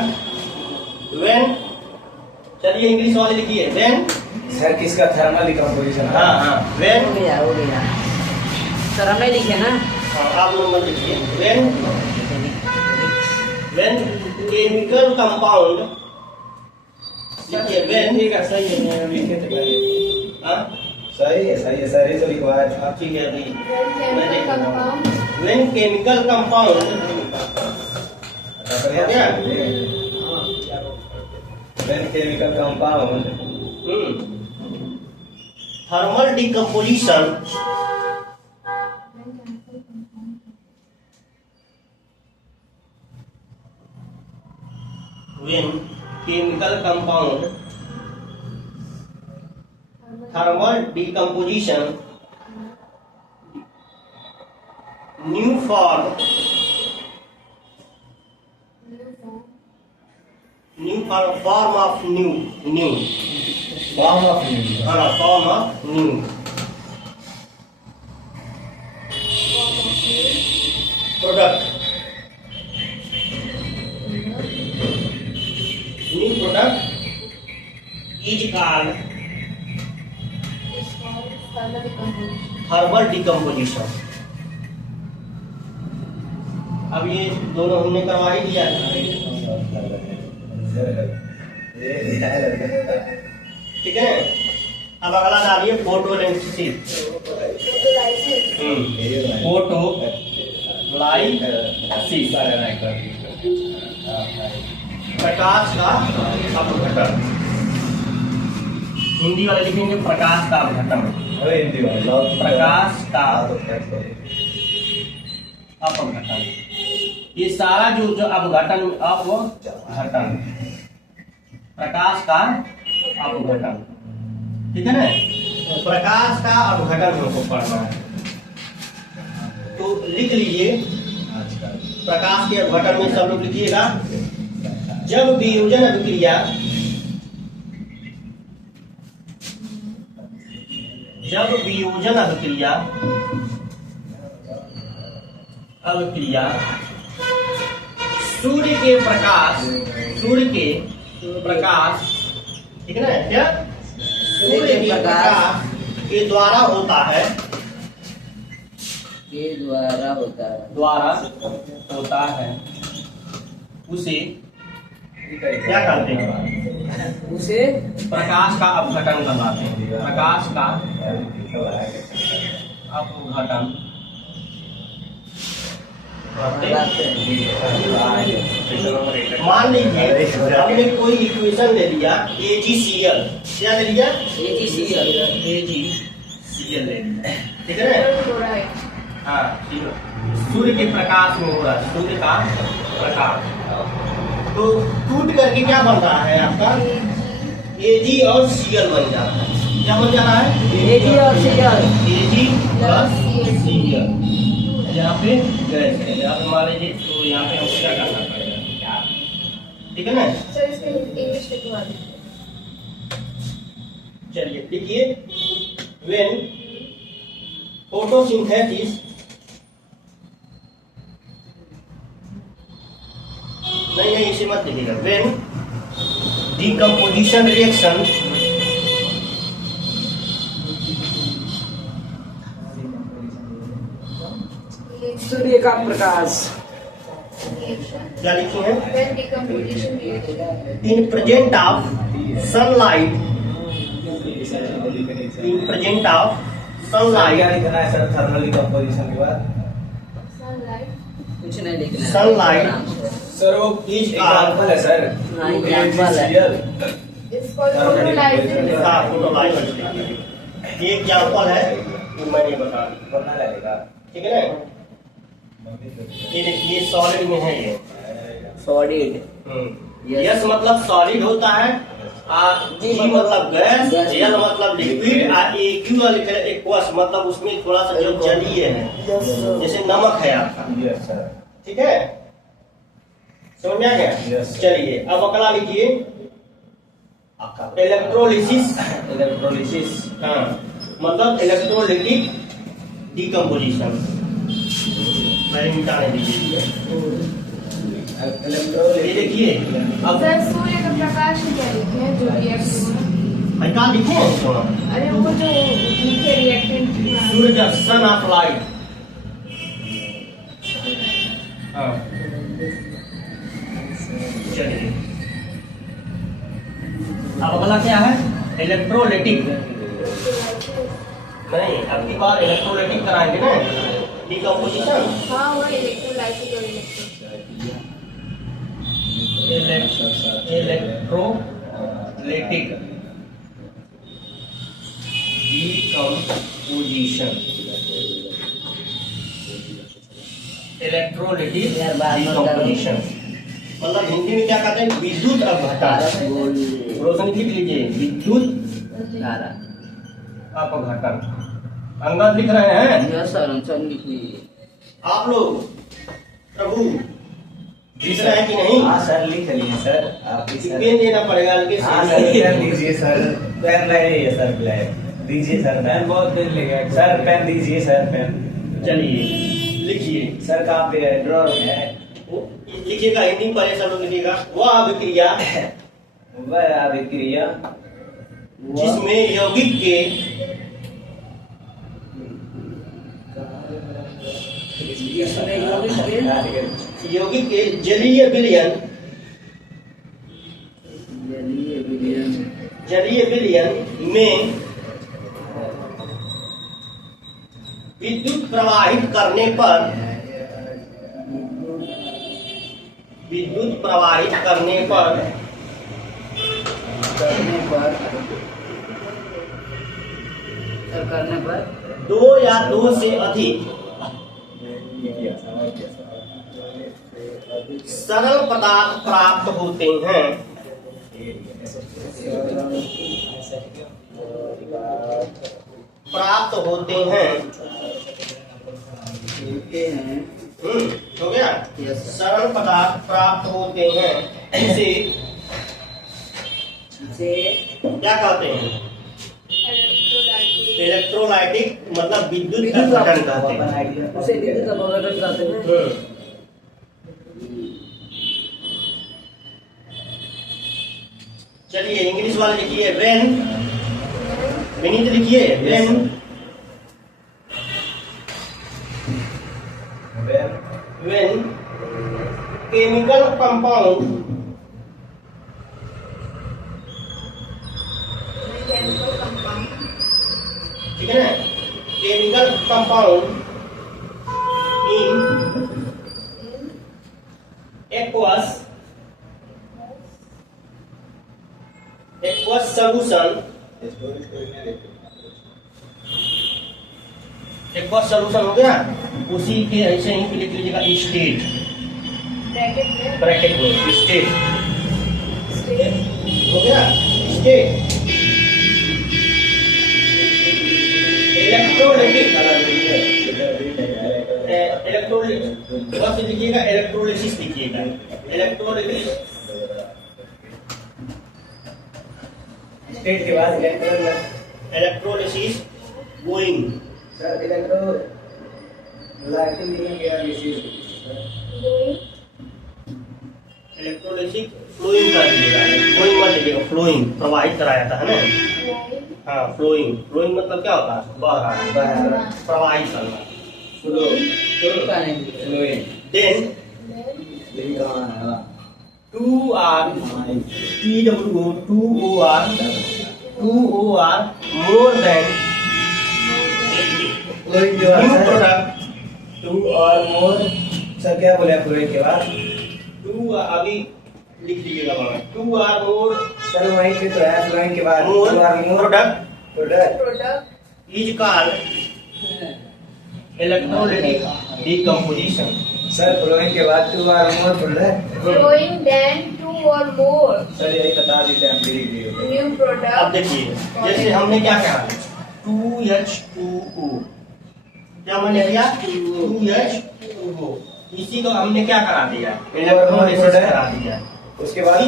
व्हेन, चलिए इंग्लिश वाले लिखिए व्हेन। सर किसका थर्मल डिकम्पोजिशन? हाँ हाँ, व्हेन, हो गया सर, हमने लिखे ना। आप नंबर लिखिए व्हेन when chemical compound देखिए when ठीक है सही है लिखे थे पहले हाँ सही है सर ये तो लिखवाया था ठीक है अभी When chemical compound when chemical compound हो गया when chemical compound thermal decomposition when chemical compound thermal decomposition new form form of new form of form of new product new product is called is called thermal decomposition. thermal decomposition अब ये दोनों हमने करवा ही दिया ठीक है अब अगला डालिए फोटोलिसिस Photolysis. फोटोलाइसिस प्रकाश का अपघटन हिंदी वाले लिखेंगे प्रकाश का अपघटन प्रकाश का अपघटन ये सारा जो अपघटन अपघटन प्रकाश का अपघटन ठीक है ना प्रकाश का अपघटन हमको पढ़ना है तो लिख लीजिए प्रकाश के अपघटन में सब लोग लिखिएगा जब वियोजन अभिक्रिया सूर्य के प्रकाश ठीक है ना क्या सूर्य के प्रकाश के द्वारा होता है उसे क्या कहते हैं उसे प्रकाश का अपघटन कहलाते हैं प्रकाश का अपघटन मान लीजिए हमने कोई इक्वेशन ले लिया AgCl क्या ले लिया AgCl ले लिया ठीक है ना Chloride. हाँ सूर्य के प्रकाश में हो रहा है सूर्य का प्रकाश तो टूट करके क्या बन रहा है आपका Ag और Cl बन जा रहा है क्या बन जा रहा है Ag और Cl Ag प्लस Cl यहाँ पे गैस है यहाँ पे मान लीजिए तो यहाँ पे हमको क्या करना पड़ेगा ठीक है ना सर इसके इंग्लिश लिखवा दीजिए. चलिए लिखिए when photosynthesis नहीं इसे मत लिखिएगा when decomposition reaction सूर्य का प्रकाश क्या लिखे हैं When decomposition reaction. in presence of sunlight क्या लिखना है सर थर्मल डिकम्पोजिशन के बाद Sunlight. कुछ नहीं लिखना है। Sunlight. सर वो Is एग्जाम्पल है सर हाँ, example है। It's called photolysis. हाँ फोटोलाइसिस ये एग्जाम्पल है जो मैंने बता दी पढ़ना लगेगा ठीक है ना ये देखिए सॉलिड में है ये सॉलिड यस मतलब सॉलिड होता है जी मतलब गैस एल मतलब लिक्विड एक्वस मतलब उसमें थोड़ा सा जो जलीय है जैसे नमक है आपका यस सर ठीक है समझ में आ गया Yes. चलिए अब अगला लिखिए इलेक्ट्रोलिसिस हाँ मतलब इलेक्ट्रोलिटिक डिकम्पोजिशन मैंने मिटाने दीजिए ये देखिए अब सर सूर्य का प्रकाश ही क्या लिखे हैं जो रिएक्ट भाई कहाँ लिखे हैं इसको अरे वो जो लिखे reactant Surya son of light वाला क्या है? इलेक्ट्रोलाइटिक। नहीं, अब की बार इलेक्ट्रोलाइटिक कराएंगे ना, डिकम्पोजिशन। हाँ वो इलेक्ट्रोलाइटिक और इलेक्ट्रोलाइटिक डिकम्पोजिशन, इलेक्ट्रोलाइटिक डिकम्पोजिशन मतलब हिंदी में क्या कहते हैं? विद्युत अपघटन। रोशनी लिख लीजिए, विद्युत अपघटन। अंगद लिख रहे हैं आप लोग? प्रभु लिख रहे हैं कि नहीं? हाँ सर, लिख लिए सर। आप पेन देना पड़ेगा हल्के से। हाँ सर, पेन दीजिए सर। पेन नहीं है सर, ब्लैक दीजिए सर। पेन बहुत दिन लगेगा सर, पेन दीजिए सर। पेन चलिए लिखिए सर। कहाँ पे है? ड्रॉर में है। लिखिएगा, हिंदी में पहले सब लोग लिखिएगा। वह अभिक्रिया वह अभिक्रिया जिसमें यौगिक के जलीय विलयन में विद्युत प्रवाहित करने पर दो या दो से अधिक सरल पदार्थ प्राप्त होते हैं। हो गया? सरल पदार्थ प्राप्त होते हैं, इसे क्या कहते हैं? इलेक्ट्रोलाइटिक मतलब विद्युत अपघटन कहते हैं। चलिए इंग्लिश वाले लिखिए, व्हेन। विनीत लिखिए, व्हेन केमिकल कंपाउंड ठीक है ना, chemical compound in aqueous solution हो गया, उसी के ऐसे ही लिख लीजिएगा स्टेट, ब्रैकेट में स्टेट हो गया। स्टेट बस लिखिएगा, इलेक्ट्रोलिसिस लिखिएगा, स्टेट के बाद electrolysis going sir. Electrolysis flowing कर दीजिएगा, फ्लोइंग मत लीजिएगा, फ्लोइंग प्रवाहित कराया था है ना। हाँ, फ्लोइंग मतलब क्या होता है? बह रहा, प्रवाहित करना। Then 2R more than flowing के बाद new सर product 2 और मोर। सर क्या बोले फ्लोइंग के बाद? 2 अभी लिख लीजिएगा बाबा, 2R more सर वहीं पे तो है। फ्लोइंग के बाद more 2 और more product product is called electrolytic decomposition। Sir flowing के बाद 2 और more product. Flowing than 2 or more sir यही बता देते हैं हम धीरे धीरे। new अब product देखिए, जैसे हमने क्या कहा 2H2O, क्या हमने किया 2H2O, इसी को हमने क्या करा दिया? इलेक्ट्रोलाइसिस करा दिया। उसके बाद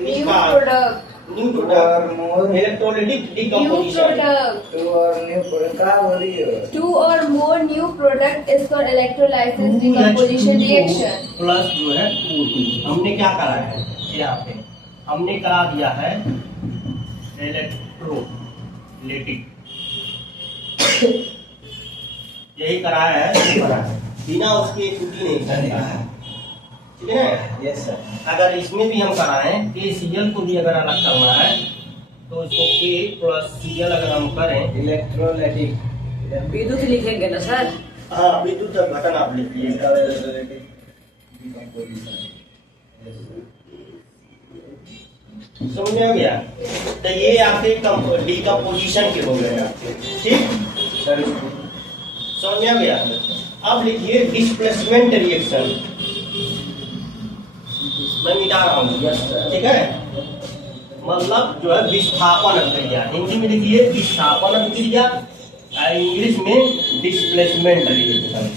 new product न्यू 2 और मोर इलेक्ट्रोलाइटिक new डिकम्पोजिशन। product 2 और न्यू प्रोडक्ट का बोली हो। 2 or more new product is called electrolysis decomposition reaction। Plus जो है 2 हमने क्या करा है? यहाँ पे हमने करा दिया है इलेक्ट्रोलाइटिक, यही कराया है, बिना उसकी एक त्रुटि नहीं करेगा, ठीक है ना। Yes sir. अगर इसमें भी हम कराएं, KCl को भी अगर अलग करना है तो इसको के प्लस Cl अगर हम करें, इलेक्ट्रोलाइटिक विद्युत लिखेंगे ना सर। हाँ विद्युत घटन आप लिखिए। समझ में आ गया? तो ये आपके डिकम्पोजिशन के हो गए आपके, ठीक? सर समझ में आ गया? अब लिखिए डिस्प्लेसमेंट रिएक्शन, मैं मिटा रहा हूँ, ठीक है? मतलब जो है विस्थापन अभिक्रिया, हिंदी में लिखिए विस्थापन अभिक्रिया, इंग्लिश में डिस्प्लेसमेंट रिएक्शन,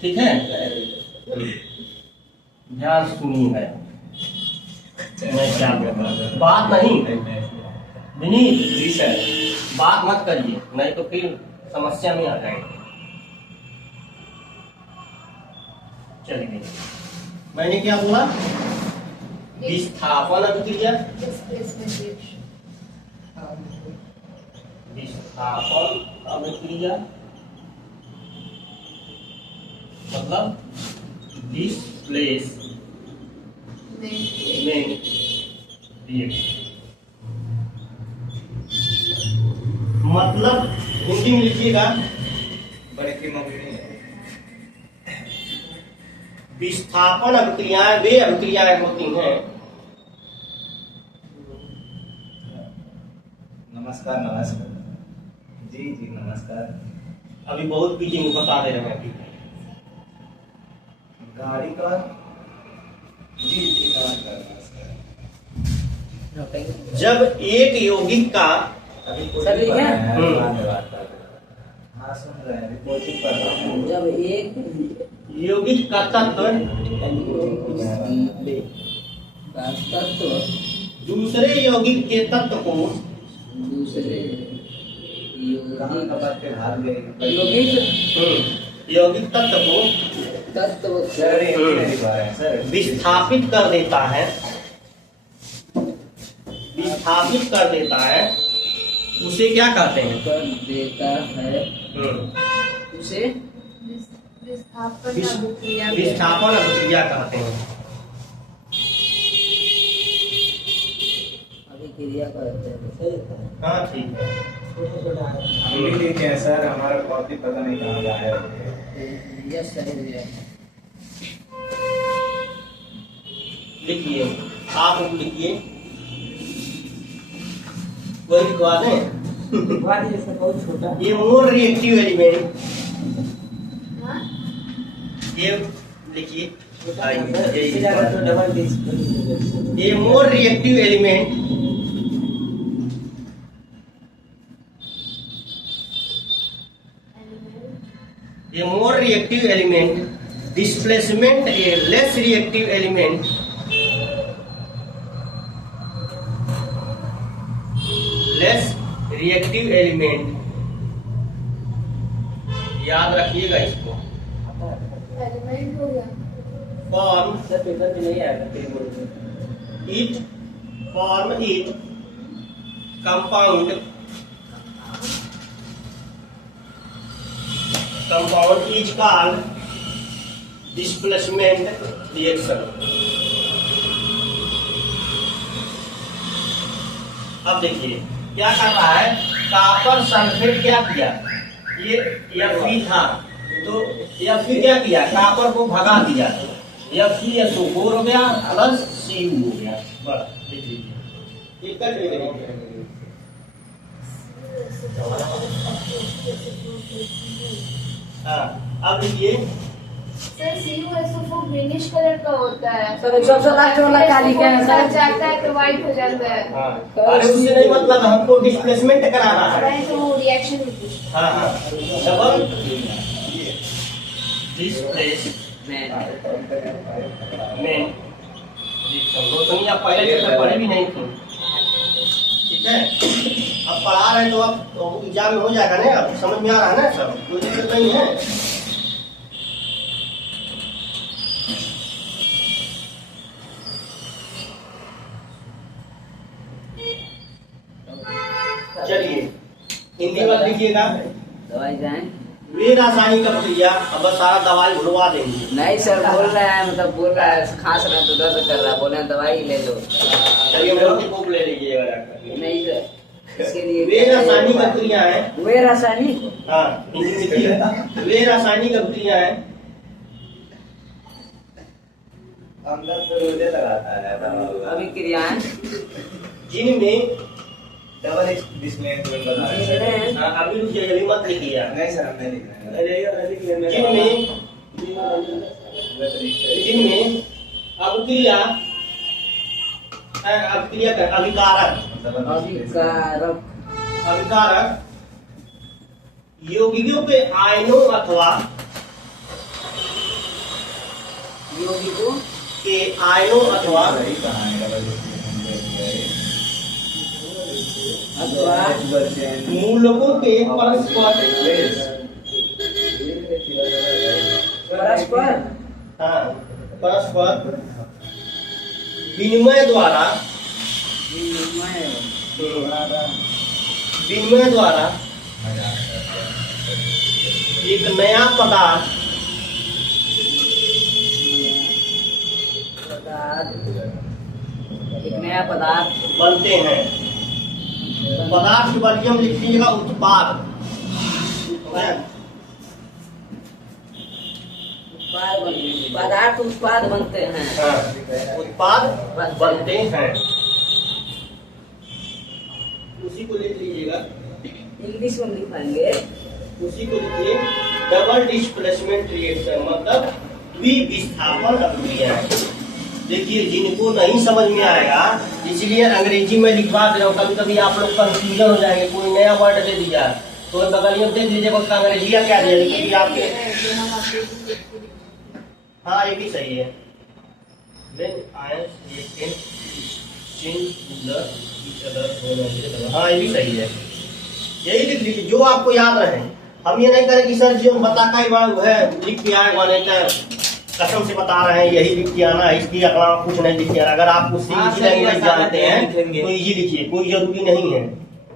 ठीक है? ध्यान सुनिए है, मैं क्या बोल रहा हूं। बात नहीं विनीत जी सर, बात मत करिए, नहीं तो फिर समस्या में आ जाएंगे। चलिए, मैंने क्या बोला? विस्थापन अभिक्रिया, Displacement reaction. विस्थापन अभिक्रिया मतलब डिस्प्लेसमेंट रिएक्शन, मतलब हिंदी में लिखिएगा, बड़े की मम्मी विस्थापन अभिक्रियाएं वे अभिक्रियाएं होती हैं। नमस्कार नमस्कार जी जी नमस्कार। अभी बहुत पीछे में बता दे रहे हैं। गाड़ी का जी जी नमस्कार नमस्कार। जब एक यौगिक का अभी सर लिखे? हाँ सुन रहे हैं, रिपोर्टिंग कर रहा हूँ। जब एक यौगिक का तत्व तत्व दूसरे यौगिक के तत्व को दूसरे कहाँ का बात पे भाग गए? यौगिक यौगिक तत्व को तत्व सर ये नहीं पा रहे हैं सर। विस्थापित कर देता है, विस्थापित कर देता है, उसे क्या कहते हैं? कर देता है उसे विस्थापन विस- अभिक्रिया। विस्थापन अभिक्रिया कहते हैं। अभिक्रिया करते हैं। हाँ ठीक है। हम भी लिखे हैं सर, हमारा कॉपी पता नहीं कहाँ गया है। यस सर है। लिखिए, आप लोग लिखिए, कोई लिखवा दें? बहुत छोटा ये मोर रिएक्टिव एलिमेंट, हाँ? ये लिखिए, ये more reactive element a more reactive element, displacement a less reactive element, less reactive element, याद रखिएगा इसको, एलिमेंट हो गया। form सर पेपर में नहीं आएगा it compound is called displacement reaction। अब देखिए क्या कर रहा है, कॉपर सल्फेट क्या किया, ये Fe था तो Fe क्या किया, कॉपर को भगा दिया, FeSO4 हो गया प्लस Cu हो गया, बस लिख लीजिए, एक कर लीजिए। हाँ अब लिखिए, सर CuSO4 ग्रीनिश कलर का होता है। सर सबसे लास्ट वाला क्या लिखे हैं सर? जाता है तो व्हाइट हो जाता है। हाँ अरे उससे नहीं मतलब, हमको डिस्प्लेसमेंट कराना है। नहीं तो रिएक्शन में कुछ। हाँ हाँ डबल डिस्प्लेसमेंट तो आप पहले चैप्टर पढ़े भी नहीं थे, ठीक है? अब पढ़ा रहे हैं तो अब एग्जाम में हो जाएगा ना, अब समझ में आ रहा है ना सब, कोई दिक्कत नहीं है। चलिए हिंदी में लिखिएगा, दवाई जाए वे रासायनिक अभिक्रिया, अब बस सारा दवाई भुलवा देंगे। नहीं सर बोल रहा है, मतलब बोल रहा है खांस रहा है तो दर्द कर रहा है, बोले दवाई ले लो। चलिए मेरे को ले लीजिएगा डॉक्टर। नहीं सर, इसके लिए वे रासायनिक अभिक्रिया है। वे रासायनिक, हाँ, वे रासायनिक अभिक्रिया है अंदर तो रोजे लगाता है दवा। अभिक्रियाएं जिनमें डबल डिस्प्लेसमेंट बता रहे हैं। अभी रुकिए, अभी मत लिखिए। नहीं सर, हम नहीं लिख रहे हैं। जिनमें अभिक्रिया अभिकारक अभिकारक यौगिकों के आयनों अथवा यौगिकों के आयनों अथवा वही कहाँ है डबल डिस्प्लेसमेंट? मूलकों के परस्पर परस्पर हाँ, परस्पर विनिमय द्वारा एक नया पदार्थ एक नया पदार्थ बनते हैं। पदार्थ के बाद हम लिख लीजिएगा उत्पाद। पदार्थ उत्पाद बनते हैं। हाँ, उत्पाद बनते हैं, उसी को लिख लीजिएगा। इंग्लिश में लिखेंगे, उसी को लिखिए डबल डिस्प्लेसमेंट रिएक्शन, मतलब द्विविस्थापन अभिक्रिया। देखिए जिनको नहीं समझ में आएगा इसलिए अंग्रेजी में लिखवा दे रहा हूँ, कभी कभी आप लोग कंफ्यूजन हो जाएंगे, कोई नया वर्ड दे दिया तो बगल में देख लीजिएगा उसका अंग्रेजी क्या दिया, क्योंकि आपके हाँ ये भी सही है। हाँ ये भी सही है, यही लिख लीजिए जो आपको याद रहे। हम ये नहीं करें कि सर जी हम बता का ही बात है लिख के आए माने कसम से बता रहे हैं यही लिख के आना है, इसकी अगला कुछ नहीं लिख के आना। अगर आप उससे इजी लैंग्वेज जानते हैं तो इजी लिखिए, कोई जरूरी नहीं है,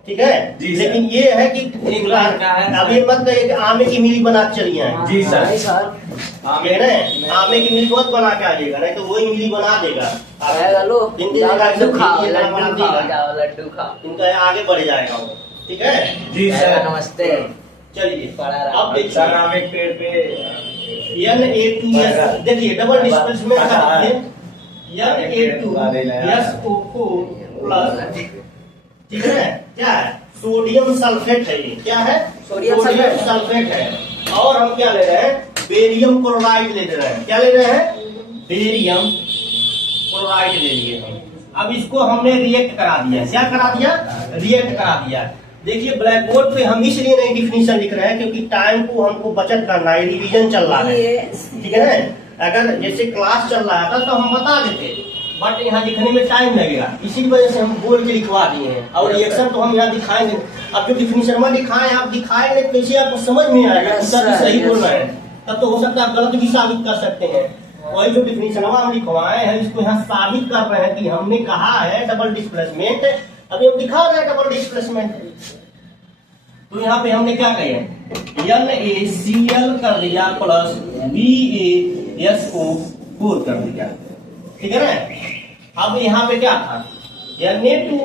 ठीक है। लेकिन ये है कि अभी मत कहिए कि आमे की मिली बना के चलिए आए। जी सर। कह रहे हैं आमे की मिली मत बना के आ जाएगा, नहीं तो वही मिली बना देगा। लड्डू खाओ, लड्डू खाओ, इनका आगे बढ़ जाएगा वो, ठीक है। जी सर, नमस्ते। चलिए अब देखिए सर हम एक पेड़ पे Na2S देखिए डबल डिस्प्लेसमेंट का Na2SO4 प्लस, ठीक है। क्या है? सोडियम सल्फेट है, ये क्या है? सोडियम सल्फेट है। और हम क्या ले रहे हैं? बेरियम क्लोराइड ले रहे हैं। क्या ले रहे हैं? बेरियम क्लोराइड ले लिए हम। अब इसको हमने रिएक्ट करा दिया। क्या करा दिया? रिएक्ट करा दिया। देखिए ब्लैक बोर्ड पे हम इसलिए नहीं डिफिनीशन लिख रहे हैं क्योंकि टाइम को हमको बचत करना है, रिवीजन चल रहा है, ठीक है ना। अगर जैसे क्लास चल रहा था तो हम बता देते, बट यहाँ लिखने में टाइम लगेगा, इसी वजह से हम बोल के लिखवा दिए हैं। और रिएक्शन तो हम यहाँ दिखाएंगे। अब जो डिफिनीशन में दिखाए आप दिखाएंगे कैसे आपको समझ में आएगा कि सही बोल रहे हैं, तब तो हो सकता है आप गलत भी साबित कर सकते हैं। वही जो डिफिनीशन हम लिखवाए हैं इसको यहाँ साबित कर रहे हैं कि हमने कहा है डबल डिस्प्लेसमेंट, अभी हम दिखा रहे हैं डबल डिस्प्लेसमेंट। तो यहाँ पे हमने क्या कहे NaCl कर दिया प्लस BaSO4 कर दिया, ठीक है ना। अब यहाँ पे क्या था? Na2,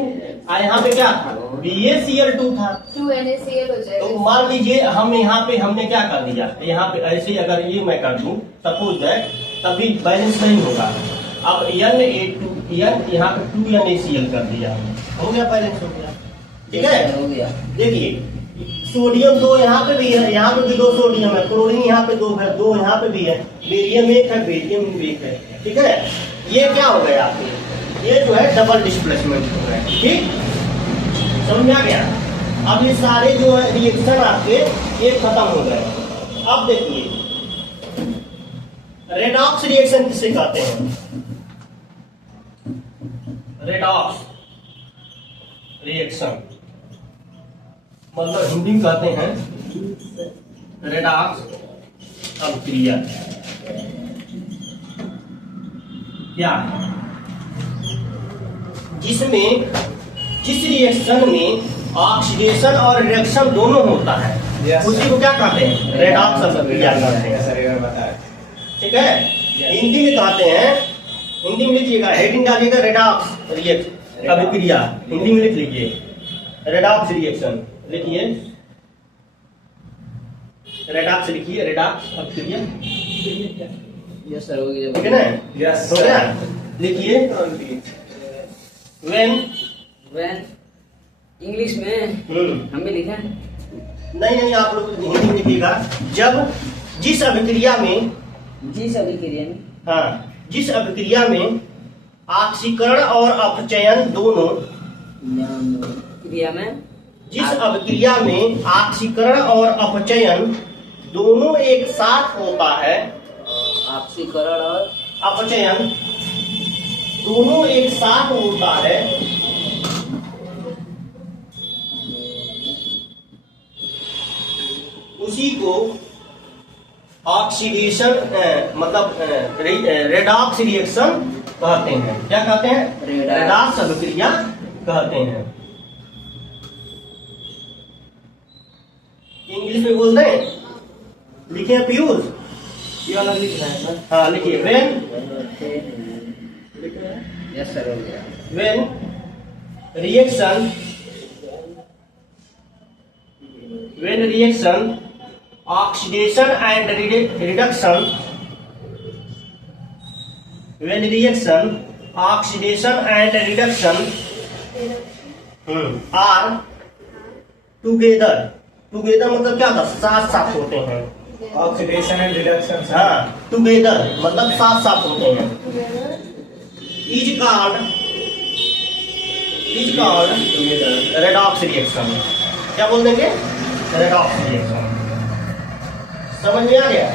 यहाँ पे क्या था? BaCl2 था, 2NaCl हो जाएगा। तो मान लीजिए हम यहाँ पे हमने क्या कर दिया, यहाँ पे ऐसे अगर ये मैं कर दूं सपोज दैट, तभी बैलेंस नहीं होगा। अब Na2 यहाँ पे 2NaCl कर दिया, हो गया, बैलेंस हो गया, ठीक है। हो गया। देखिए सोडियम 2 यहाँ पे भी है, यहाँ पे भी 2 सोडियम है, क्लोरीन यहाँ पे 2 है, 2 यहाँ पे भी है, बेरियम 1 है, बेरियम 1 है, ठीक है। ये क्या हो गया आपके? ये जो है डबल डिस्प्लेसमेंट हो गया, ठीक, समझ में आ गया। अब ये सारे जो है रिएक्शन आपके ये खत्म हो गए। अब देखिए रेडॉक्स रिएक्शन किसे कहते हैं? रेडॉक्स रिएक्शन मतलब हिंदी में कहते हैं रेडॉक्स अभिक्रिया। क्या है? जिसमें जिस रिएक्शन में ऑक्सीडेशन और रिडक्शन दोनों होता है, Yes, उसी sir. को क्या कहते हैं? रेडॉक्स अभिक्रिया कहते हैं। सर ये बताया। ठीक है, हिंदी में कहते हैं, हिंदी में लिखिएगा, हेडिंग डालिएगा रेडॉक्स रिएक्शन अभिक्रिया, हिंदी में लिख लीजिए रेडॉक्स रिएक्शन, लिखिए रेडॉक्स, लिखिए रेडॉक्स अभिक्रिया। यस सर, हो गया। ठीक है ना? Yes, हो sir. गया? लिखिए व्हेन, व्हेन इंग्लिश में हम भी लिखें। नहीं आप लोग हिंदी में लिखिएगा, जब जिस अभिक्रिया में, जी सभी क्रिया में, हाँ, जिस अभिक्रिया में ऑक्सीकरण और अपचयन दोनों, क्रिया में, जिस अभिक्रिया में ऑक्सीकरण और अपचयन दोनों एक साथ होता है, ऑक्सीकरण और अपचयन दोनों एक साथ होता है, उसी को ऑक्सीडेशन मतलब रेडॉक्स रिएक्शन कहते हैं। क्या कहते हैं? रेडॉक्स अभिक्रिया कहते हैं। इंग्लिश में बोलते हैं, लिखिए पीयूष, ये वाला लिख रहा है सर। हाँ लिखिए व्हेन, यस सर, हो गया। When reaction, when reaction oxidation and reduction, when reaction oxidation and reduction are together, together मतलब क्या होता है? साथ साथ होते हैं। Oxidation and reduction, sir. हाँ, together मतलब साथ साथ होते हैं। is called redox reaction। क्या बोल देंगे? Redox reaction. समझ में आ गया?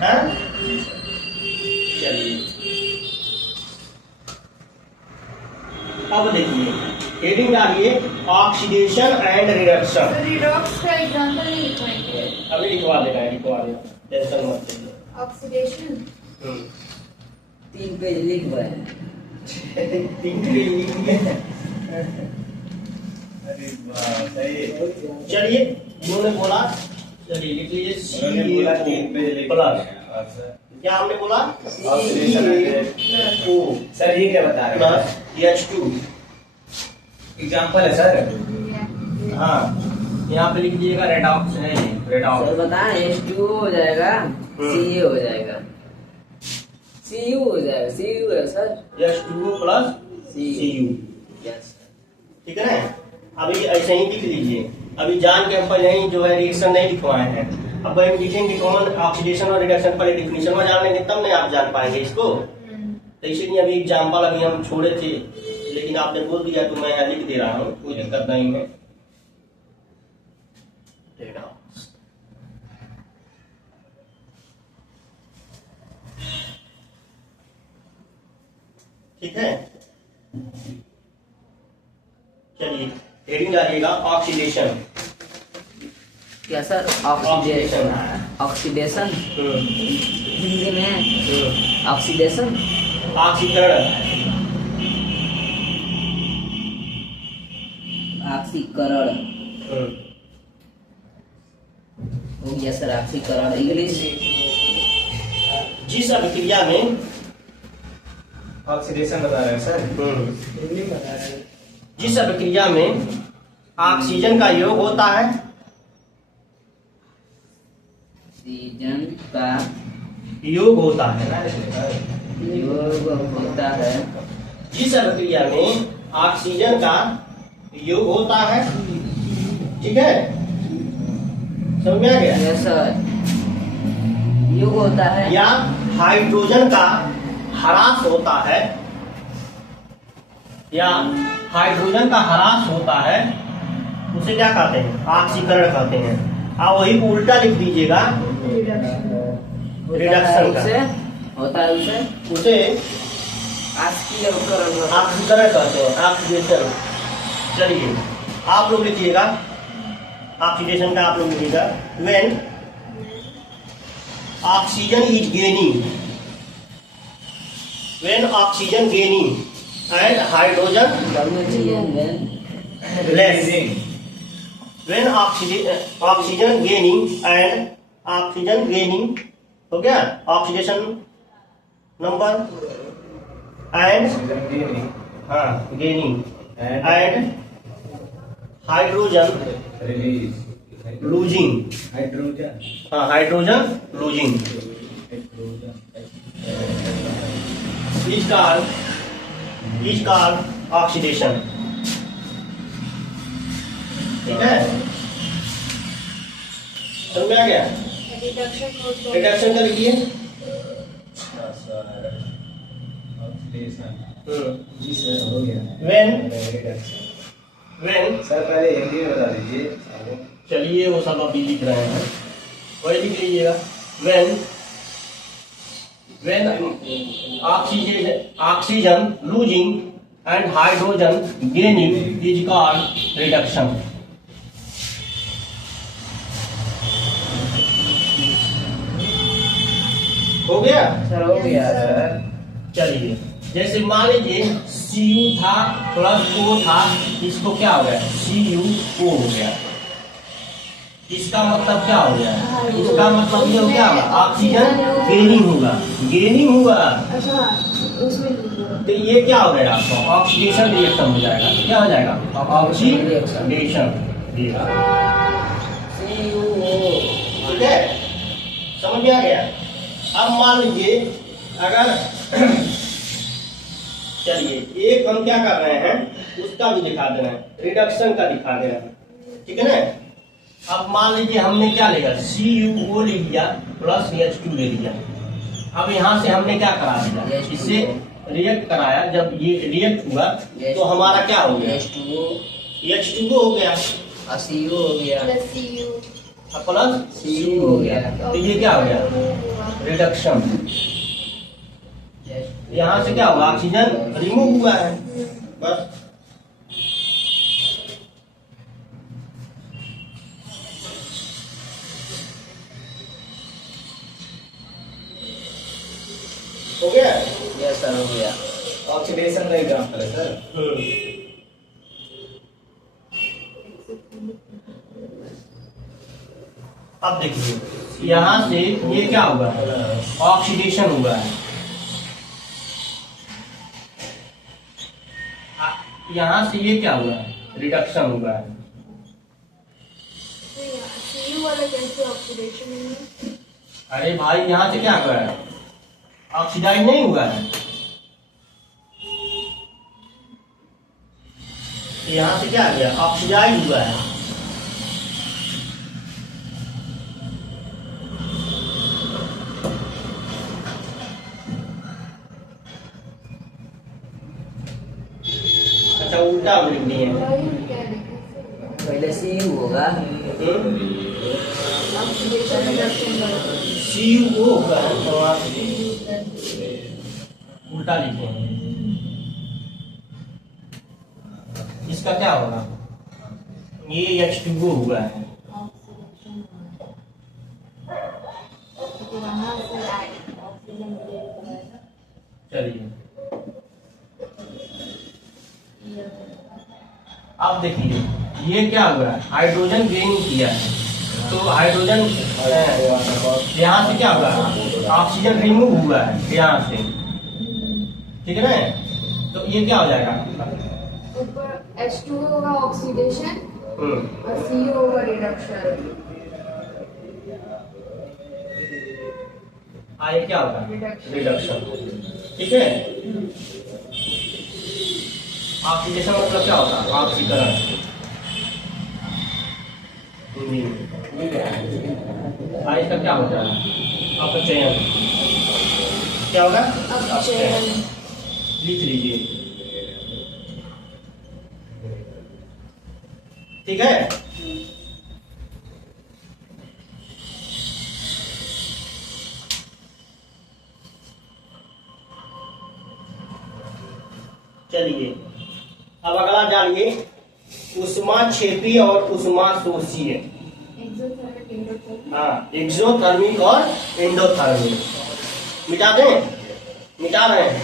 हाँ? चलिए अब देखिए, हेडिंग डालिए ऑक्सीडेशन एंड रिडक्शन। रिडॉक्स का एग्जांपल नहीं लिखवाएंगे। अभी लिखवा देना, टेंशन मत लीजिए। ऑक्सीडेशन 3 पेज लिख रहे हैं। 3 पेज लिखिए। अरे वाह, सही है। चलिए इन्होंने बोला, चलिए लिख लीजिए उन्होंने बोला 3 पेज लिख प्लस, और सर क्या हमने बोला? Oxidation and- O सर ये क्या बता रहे हैं? Plus H2। एग्जाम्पल है सर। हाँ, यहाँ पे लिख दीजिएगा रेडॉक्स है, रेडॉक्स। सर बताएं, H2O हो जाएगा, Ca हो जाएगा, Cu हो जाएगा, Cu है sir, H2O plus Cu। Yes. ठीक है ना? अभी ऐसे ही लिख लीजिए। अभी जान के हम पहले ही जो है रिएक्शन नहीं लिखवाए हैं। अब हम लिखेंगे कॉमन ऑक्सीडेशन और रिडक्शन, पहले डिफिनेशन में जान लेंगे तब नहीं आप जान पाएंगे इसको। तो इसीलिए अभी एग्जाम्पल अभी हम छोड़े थे, लेकिन आपने बोल दिया तो मैं यहाँ लिख दे रहा हूँ, कोई दिक्कत नहीं है। ठीक है, चलिए हेडिंग डालिएगा ऑक्सीडेशन। क्या सर? ऑक्सीडेशन, ऑक्सीडेशन हिंदी में ऑक्सीडेशन, ऑक्सीकरण, ऑक्सीकरण हो गया सर, ऑक्सीकरण। इंग्लिश जिस अभिक्रिया में ऑक्सीडेशन बता रहे हैं सर। हिंदी में बता रहे हैं। जिस अभिक्रिया में ऑक्सीजन का योग होता है, ऑक्सीजन का योग होता है, योग होता है, जिस अभिक्रिया में ऑक्सीजन का योग होता है। ठीक है, समझ में आ गया? यस सर, योग होता है, या हाइड्रोजन का ह्रास होता है, या हाइड्रोजन का ह्रास होता है, उसे क्या कहते हैं? ऑक्सीकरण कहते हैं। आप वही को उल्टा लिख दीजिएगा, रिडक्शन उसे का, होता है, उसे उसे ऑक्सीकरण ऑक्सीकरण कहते हैं, ऑक्सीडेशन। चलिए आप लोग लिखिएगा ऑक्सीडेशन का, आप लोग लिखिएगा when oxygen is gaining, when oxygen gaining and hydrogen करना चाहिए। लेस। when oxygen gaining हो गया ऑक्सीडेशन नंबर एंड हाँ गेनिंग एंड हाइड्रोजन लूजिंग हाँ hydrogen losing is called oxidation. ठीक है समझ में आ गया। रिडक्शन का लिखिए। जी सर हो गया। when सर पहले हिंदी में बता दीजिए। चलिए वो सब अभी लिख रहे हैं वही लिख लीजिएगा। when oxygen losing and hydrogen gaining is called reduction। हो गया सर हो गया सर। चलिए जैसे मान लीजिए Cu था प्लस O था, इसको क्या हो गया CuO हो गया। इसका मतलब क्या हो गया, इसका मतलब ये हो गया ऑक्सीजन गेनिंग होगा। अच्छा उसमें तो ये क्या हो गया आपका ऑक्सीडेशन रिएक्शन हो जाएगा। क्या हो जाएगा ऑक्सीडेशन रिएक्शन। ठीक है समझ में आ गया। अब मान लीजिए अगर चलिए एक हम क्या कर रहे हैं उसका भी दिखा दे रहे हैं, रिडक्शन का दिखा दे रहे हैं। ठीक है ना। अब मान लीजिए हमने क्या लिया CuO ले लिया प्लस H2 ले लिया। अब यहाँ से हमने क्या करा दिया, इससे रिएक्ट कराया। जब ये रिएक्ट हुआ तो हमारा क्या हो गया H2O हो गया और Cu हो गया प्लस Cu हो गया। तो ये क्या हो गया रिडक्शन। यहाँ से क्या हुआ ऑक्सीजन रिमूव हुआ है बस। हो गया। यस सर हो गया। ऑक्सीडेशन का एग्जांपल है सर। अब देखिए यहाँ से ये क्या हुआ ऑक्सीडेशन हुआ है। यहाँ से ये क्या हुआ है रिडक्शन हुआ है। Cu वाला कैसे ऑक्सीडेशन है? अरे भाई यहाँ से क्या हुआ है ऑक्सीडाइज नहीं हुआ है। यहाँ से क्या गया ऑक्सीडाइज हुआ है। अच्छा उल्टा लिख दिए हैं। पहले Cu होगा ऑक्सीडेशन रिडक्शन CuO होगा तो आप उल्टा लिखे हैं। इसका क्या होगा ये H2O हुआ है। चलिए अब देखिए ये क्या हुआ है हाइड्रोजन गेनिंग किया है। तो हाइड्रोजन यहाँ से क्या हुआ ऑक्सीजन रिमूव हुआ है यहाँ से। ठीक है ना। तो ये क्या हो जाएगा ऊपर H2O होगा ऑक्सीडेशन और Cu होगा रिडक्शन। ये क्या होगा रिडक्शन। ठीक है ऑक्सीडेशन मतलब क्या होता है ऑक्सीकरण। इसका क्या होता है अपचयन। क्या होगा अपचयन। लिख लीजिए। ठीक है चलिए अब अगला जानिए उष्मा क्षेपी और उष्मा शोषीय। हाँ एक्सोथर्मिक और एंडोथर्मिक। मिटा दें मिटा रहे हैं।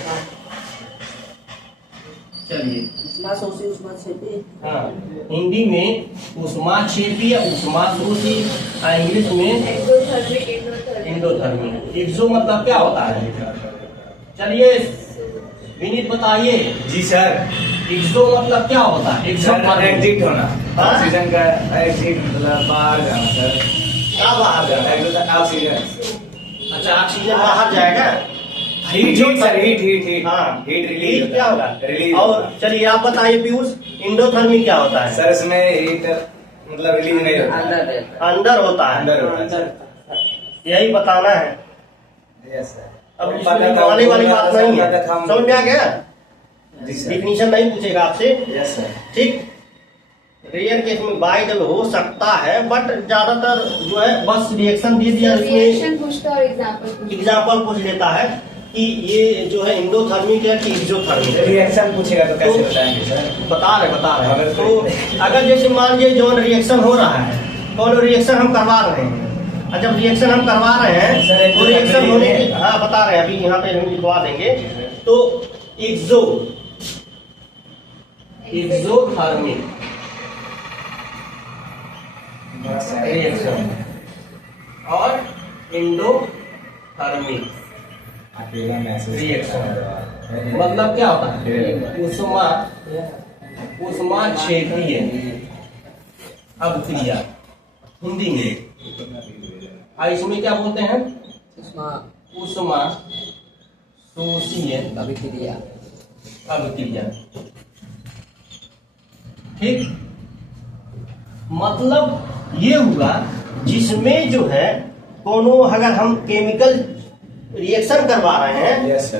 चलिए, उष्मा शोषी उष्मा क्षेपी। हाँ, हिंदी में ऊष्माक्षेपी या ऊष्माशोषी, इंग्लिश में एक्सोथर्मिक एंडोथर्मिक। एक्सो मतलब क्या होता है? चलिए विनीत बताइए, जी सर। एक्सो मतलब क्या होता है? सर एग्जिट होना, हाँ? ऑक्सीजन का एग्जिट मतलब बाहर जाना सर। क्या बाहर जाना है? ऑक्सीजन। अच्छा, ऑक्सीजन बाहर जाएगा। हीट सर, हीट हाँ, हीट रिलीज हीट क्या होगा? रिलीज। और चलिए आप बताइए पीयूष, इंडोथर्मिक क्या होता है? सर इसमें हीट मतलब रिलीज नहीं होता, अंदर रहता है। अंदर होता है। अंदर होता है। अंदर यही बताना है। Yes sir. अब इसमें लिखवाने वाली बात नहीं है, समझ में आ गया? जी सर। डिफिनीशन नहीं पूछेगा आपसे, यस सर। ठीक। रेयर केस में बाय द वे हो सकता है, बट ज्यादातर जो है बस रिएक्शन दे दिया, उसमें रिएक्शन पूछता और एग्जांपल पूछता। एग्जाम्पल पूछ लेता है कि ये जो है इंडोथर्मिक है कि एक्सोथर्मिक है। रिएक्शन पूछेगा तो कैसे बताएंगे सर? बता रहे अगर तो अगर जैसे मान लीजिए जो रिएक्शन हो रहा है, कौन रिएक्शन हम करवा रहे हैं, और जब रिएक्शन हम करवा रहे हैं सर, तो रिएक्शन होने की, हाँ बता रहे हैं, अभी यहाँ पे हम लिखवा देंगे। तो एक्सोथर्मिक रिएक्शन और इंडोथर्मिक अकेला मैसेज रिएक्शन मतलब क्या होता है? ऊष्मा क्षेपीय अभिक्रिया हिंदी में। और इसमें क्या बोलते हैं? उष्मा ऊष्मा शोषीय अभिक्रिया। अभिक्रिया। ठीक, मतलब ये हुआ जिसमें जो है कोनो अगर हम केमिकल रिएक्शन करवा रहे हैं यस सर।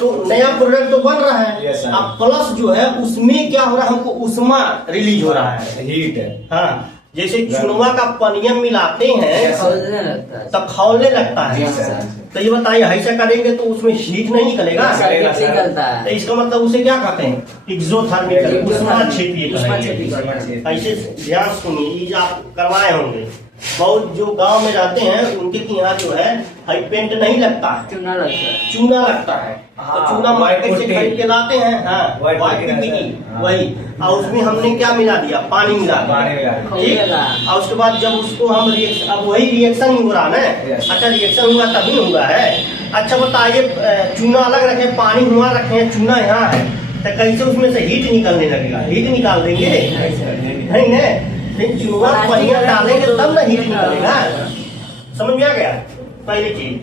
तो नया प्रोडक्ट तो बन रहा है। Yes, sir. अब प्लस जो है उसमें क्या हो रहा है, हमको ऊष्मा रिलीज हो रहा है। हीट है। हाँ, जैसे चुनवा का पनियम मिलाते हैं खोलने लगता है। तब खौलने लगता है। जी सर। तो ये बताइए, ऐसा करेंगे तो उसमें हीट नहीं निकलेगा। निकलेगा सर। निकलता तो है। इसका मतलब उसे क्या कहते हैं? एक्सोथर्मिक, ऊष्माक्षेपीय ऊष्माक्षेपी कहेंगे। कहेंगे। ऐसे ध्यान सुनिए, ये आप करवाए होंगे बहुत, जो गांव में रहते हैं उनके यहाँ जो है हाई पेंट नहीं लगता है, चूना लगता है। चूना लगता है। तो हाँ, चूना मार्केट से white खरीद के लाते हैं। हाँ, White व्हाइट पुट्टी पुट्टी रहता की, है। हाँ। वही। और उसमें हमने क्या मिला दिया? पानी मिला दिया। पानी मिला दिया। ठीक। खोलेगा। और उसके बाद जब उसको हम रिएक्शन, अब वही रिएक्शन ही हो रहा है ना। Yes. अच्छा, रिएक्शन हुआ तभी हुआ है। अच्छा बताइए, चूना अलग रखे, पानी हुआ रखे, चूना यहाँ है, तो कैसे उसमें से हीट निकलने लगेगा? हीट निकाल देंगे नहीं ना? फिर चूना पनिया डालेंगे तब ना हीट निकलेगा। समझ में आ गया? पहली चीज।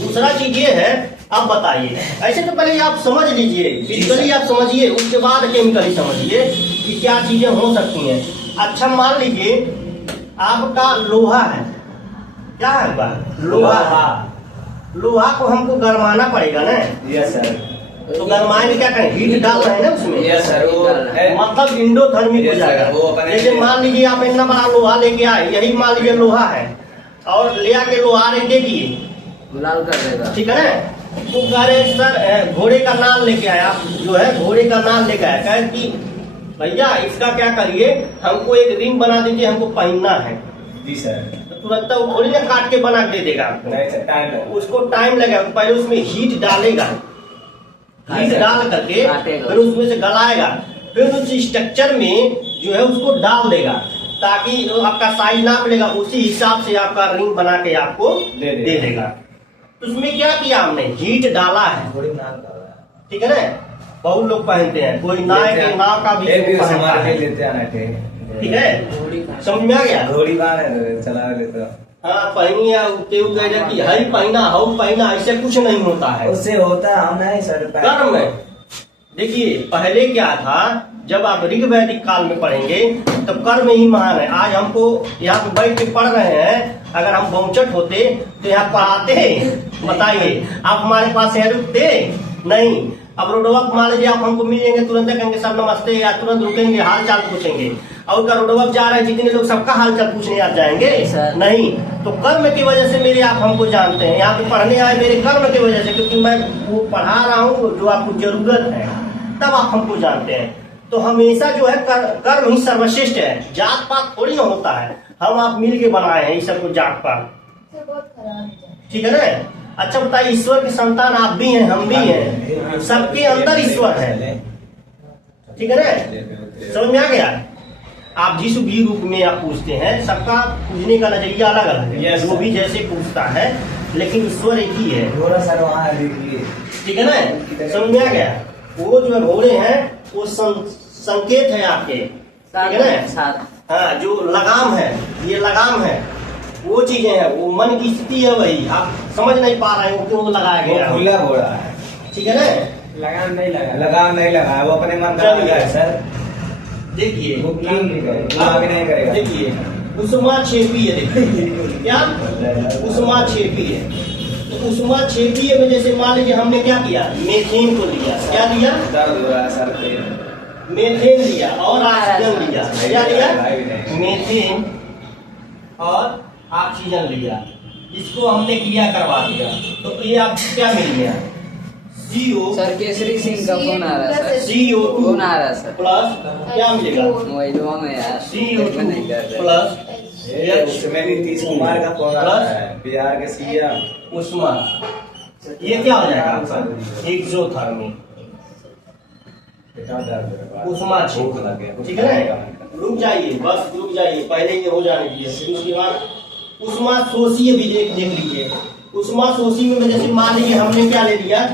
दूसरा चीज ये है, अब बताइए, ऐसे तो पहले आप समझ लीजिए, फिजिकली आप समझिए, उसके बाद केमिकली समझिए कि क्या चीजें हो सकती हैं। अच्छा मान लीजिए आपका लोहा है, क्या है आपका? लोहा है। लोहा को हमको गरमाना पड़ेगा ना। Yes sir. तो गरमाए में क्या करें? हीट डाल रहे हैं ना उसमें। Yes sir. वो है मतलब इंडोथर्मिक हो Yes, जाएगा। sir, वो अपने- जैसे मान लीजिए आप इतना बड़ा लोहा लेके आए, यही मान लीजिए लोहा है, और ले आके लोहा रे दे दिए, लाल कर देगा। ठीक है ना? तो कह रहे सर घोड़े का नाल लेके आए, आप जो है घोड़े का नाल लेके आए, कहे कि भैया इसका क्या करिए, हमको एक रिंग बना दीजिए, हमको पहनना है। जी सर। तो तुरंत वो थोड़ी ना काट के बना के दे देगा आपको, नहीं सर, टाइम लगेगा। उसको टाइम लगेगा। पहले उसमें हीट डालेगा, हीट डाल करके काटेगा। फिर उसमें से गलाएगा, फिर उस स्ट्रक्चर में जो है उसको डाल देगा, ताकि आपका साइज नाप लेगा, उसी हिसाब से आपका रिंग बना के आपको दे देगा। दे देगा। तो उसमें क्या किया हमने? हीट डाला है, थोड़ी नाम कर रहा है। ठीक है ना? बहुत लोग पहनते हैं, कोई नाव के नाव का भी एक भी पहनता सामान है, के लेते आना ठीक ठीक है? समझ में आ गया? घोड़ी बार है, चला लेते हाँ, पहनी है, केहू कहेगा कि हई पहना, हऊ पहना, ऐसे कुछ नहीं होता है। उससे होता है, हम नहीं सर। कर्म है। देखिए पहले क्या था, जब आप ऋग वैदिक काल में पढ़ेंगे तब कर्म ही महान है। आज हमको यहाँ पे बैठ के पढ़ रहे हैं, अगर हम बहुचट होते तो यहाँ पढ़ाते, बताइए आप हमारे पास यहाँ रुकते नहीं। अब रोडवा मान लीजिए आप हमको मिल जाएंगे, तुरंत कहेंगे सर नमस्ते, या तुरंत रुकेंगे, हाल चाल पूछेंगे। और का रोडवा जा रहे हैं जितने लोग, सबका हाल चाल पूछने आप जाएंगे? सर। नहीं। तो कर्म की वजह से मेरे आप हमको जानते हैं, यहाँ पे पढ़ने आए मेरे कर्म की वजह से, क्योंकि मैं वो पढ़ा रहा हूँ जो आपको जरूरत है, तब आप हमको जानते हैं। तो हमेशा जो है कर्म ही सर्वश्रेष्ठ है, जात पात थोड़ी ना होता है। हम आप मिल के बनाए हैं इस सबको जात पात, से बहुत खराब है। ठीक है ना? अच्छा बताइए, ईश्वर के संतान आप भी हैं, हम भी हैं, सबके अंदर ईश्वर है, ठीक है ना, समझ में आ गया। आप जिस भी रूप में आप पूछते हैं सबका पूछने का नजरिया अलग अलग है, Yes, वो भी जैसे पूछता है लेकिन स्वर एक ही है, थोड़ा सर वहाँ देखिए। ठीक है ना, समझ में आ गया। वो जो घोड़े हैं वो संकेत है आपके, ठीक है ना। सात हाँ, जो लगाम है, ये लगाम है, वो चीजें हैं, वो मन की स्थिति है, वही आप समझ नहीं पा रहे हो क्यों लगाया वो गया, खुला घोड़ा है, ठीक है ना। लगाम नहीं लगा। लगाम नहीं लगा है, वो अपने मन का चलिए। लगा है सर। देखिए वो क्लीन नहीं करेगा, वो भी नहीं करेगा। देखिए कुसुमा छेपी है, देखिए क्या कुसुमा छेपी है। तो कुसुमा छेपी है में जैसे मान लीजिए हमने क्या किया, मेथेन को लिया, क्या लिया, दर्द हो रहा है सर पे। मेथेन लिया और ऑक्सीजन लिया, क्या लिया, मेथेन और ऑक्सीजन लिया, इसको हमने क्रिया करवा दिया, तो ये आपको क्या मिल गया, CO सर केसरी सिंह का फोन आ रहा है सर, CO2 फोन आ रहा है सर, प्लस क्या मिलेगा, मोबाइलों में यार CO2 नहीं कर रहे। प्लस उसमें नीतीश कुमार का फोन आ रहा है, बिहार के CM। उष्मा, ये क्या हो जाएगा आपका, एक्सोथर्मी, उष्मा क्षेत्र, ठीक है ना। रुक जाइए, बस रुक जाइए, पहले ये हो जाने दीजिए, फिर उसके बाद उष्मा शोषी भी देख लीजिए। उष्मा शोषी में जैसे मान लीजिए हमने क्या ले लिया,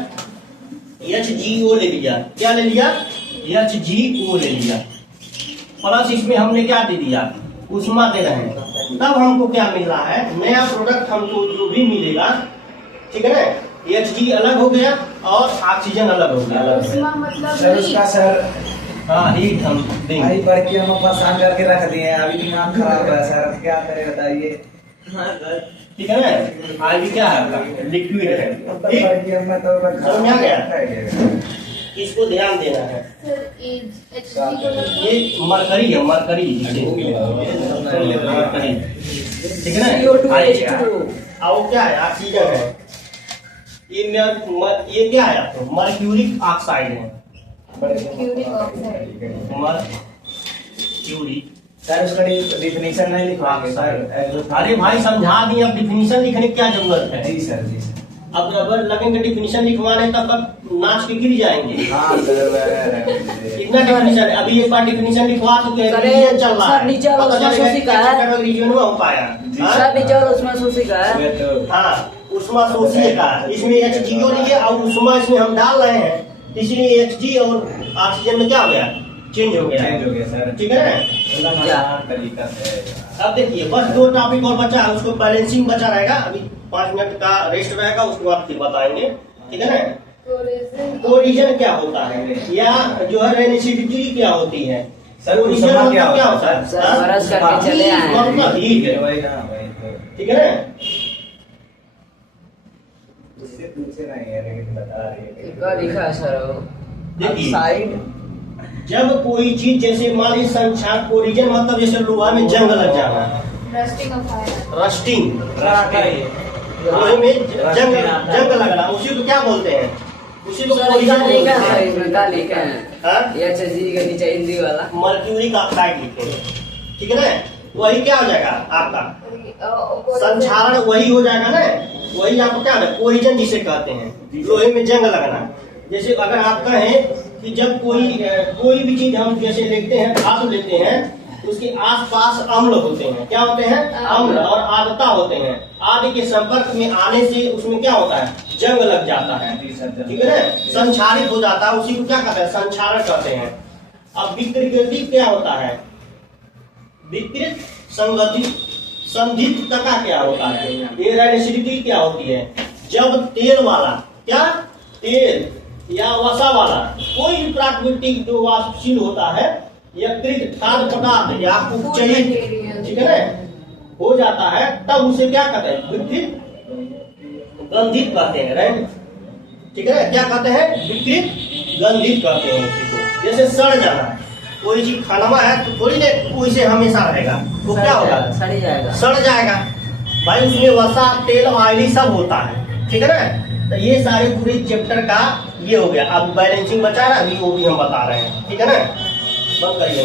HGO ले लिया, क्या ले लिया, HGO ले लिया, प्लस इसमें हमने क्या दे दिया, उष्मा दे रहे हैं, तब हमको क्या मिल रहा है, नया प्रोडक्ट हमको जो भी मिलेगा, ठीक है ना। Hg अलग हो गया और ऑक्सीजन अलग हो गया, उष्मा मतलब सर उसका सर हाँ हीट हम देंगे, भाई पढ़ के हम परेशान करके रख दिए हैं, अभी दिमाग खराब है सर, क्या करें बताइए। ठीक है ना। आगे क्या है, लिक्विड है, ठीक, पढ़ के हमें तो समझ में आ गया? इसको ध्यान देना है, सर HG को मतलब ये मरकरी है, मरकरी जिसे मरकरी, ठीक है ना। CO2 आइए, H2O। अब वो क्या है, ऑक्सीजन है, ये क्या है आपको, मर्क्यूरिक ऑक्साइड है, क्यूरिक ऑक्साइड। मर्क्यूरिक। सर उसका डिफिनेशन नहीं लिखवाएंगे सर। अरे भाई समझा दिए, अब डिफिनीशन लिखने की क्या जरूरत है, जी सर, जी सर। अब अगर लगेंगे डिफिनीशन लिखवाने तब तक नाच के गिर जाएंगे। हाँ सर, इतना डिफिनीशन, अभी एक बार डिफिनीशन लिखवा चुके हैं, सर, रिवीजन चल रहा सर, नीचे वाला पता उसमें चलेगा सोची कि का है। चैप्टर रिवीजन में हो पाया। हाँ? सर नीचे वाला उसमें सूसी का है। हाँ, उष्मा शोषी का, इसमें HGO लिए और उष्मा इसमें हम डाल रहे हैं, इसलिए Hg और ऑक्सीजन में क्या हो गया, चेंज हो गया, सर। ठीक है ना। तरीका से अब देखिए बस 2 टॉपिक और बचा है, उसको बैलेंसिंग बचा रहेगा, अभी 5 मिनट का रेस्ट रहेगा, उसके बाद फिर बताएंगे, ठीक है ना। कोरिजन क्या होता है, या जो है रेनिसिविटी क्या होती है, सर कोरिजन उष्मा मतलब क्या होता है, सर बरस करके चले आए हैं। मतलब हीट है, वही ना, वही तो ठीक है ना। उससे पूछे नहीं है, लेकिन बता रही है। क्या लिखा है सर वो? देखिए साइड जब कोई चीज जैसे मान लीजिए संक्षार, कोरिजन मतलब जैसे लोहा में जंग लग जाना, रस्टिंग ऑफ आयरन। रस्टिंग, लोहे में जंग लगना, उसी को क्या बोलते हैं, उसी को सर कोरिजन इधर लिखा बोलते है, हैं। इसमें क्या लिखा है? हाँ? HG के नीचे हिंदी वाला। मर्क्यूरिक ऑक्साइड लिखे हैं, ठीक है ना। वही क्या हो जाएगा आपका संक्षारण, वही हो जाएगा ना, वही आपको क्या है, कोरिजन जिसे कहते हैं, लोहे में जंग लगना। जैसे अगर आप कहें कि जब कोई भी चीज हम जैसे लेते हैं, धातु लेते हैं, उसके आसपास अम्ल होते हैं, क्या होते हैं, अम्ल और आर्द्रता होते हैं, आदि के संपर्क में आने से उसमें क्या होता है, जंग लग जाता है, ठीक है ना, संक्षारित हो जाता है, उसी को क्या कहते हैं, संक्षारण कहते हैं। अब विकृति क्या होता है, विकृत संगठित संधित का क्या होता है, एसिडिटी क्या होती है, जब तेल वाला, क्या तेल या वसा वाला कोई भी प्राकृतिक जो वाष्पशील होता है, यकृत खाद्य पदार्थ या उपचयित, ठीक है ना, हो जाता है, तब उसे क्या कहते हैं, विकृत गंधित कहते हैं, राइट, ठीक है ना। क्या कहते हैं, विकृत गंधित कहते हैं उसी को। जैसे सड़ जाना, कोई चीज खाना है तो थोड़ी देर वैसे हमेशा रहेगा, वो क्या होगा, सड़ जाएगा, सड़ जाएगा भाई, उसमें वसा तेल ऑयली सब होता है, ठीक है ना। तो ये सारे पूरे चैप्टर का ये हो गया। अब बैलेंसिंग बचा रहा, अभी वो भी हम बता रहे हैं, ठीक है ना। बंद करिए।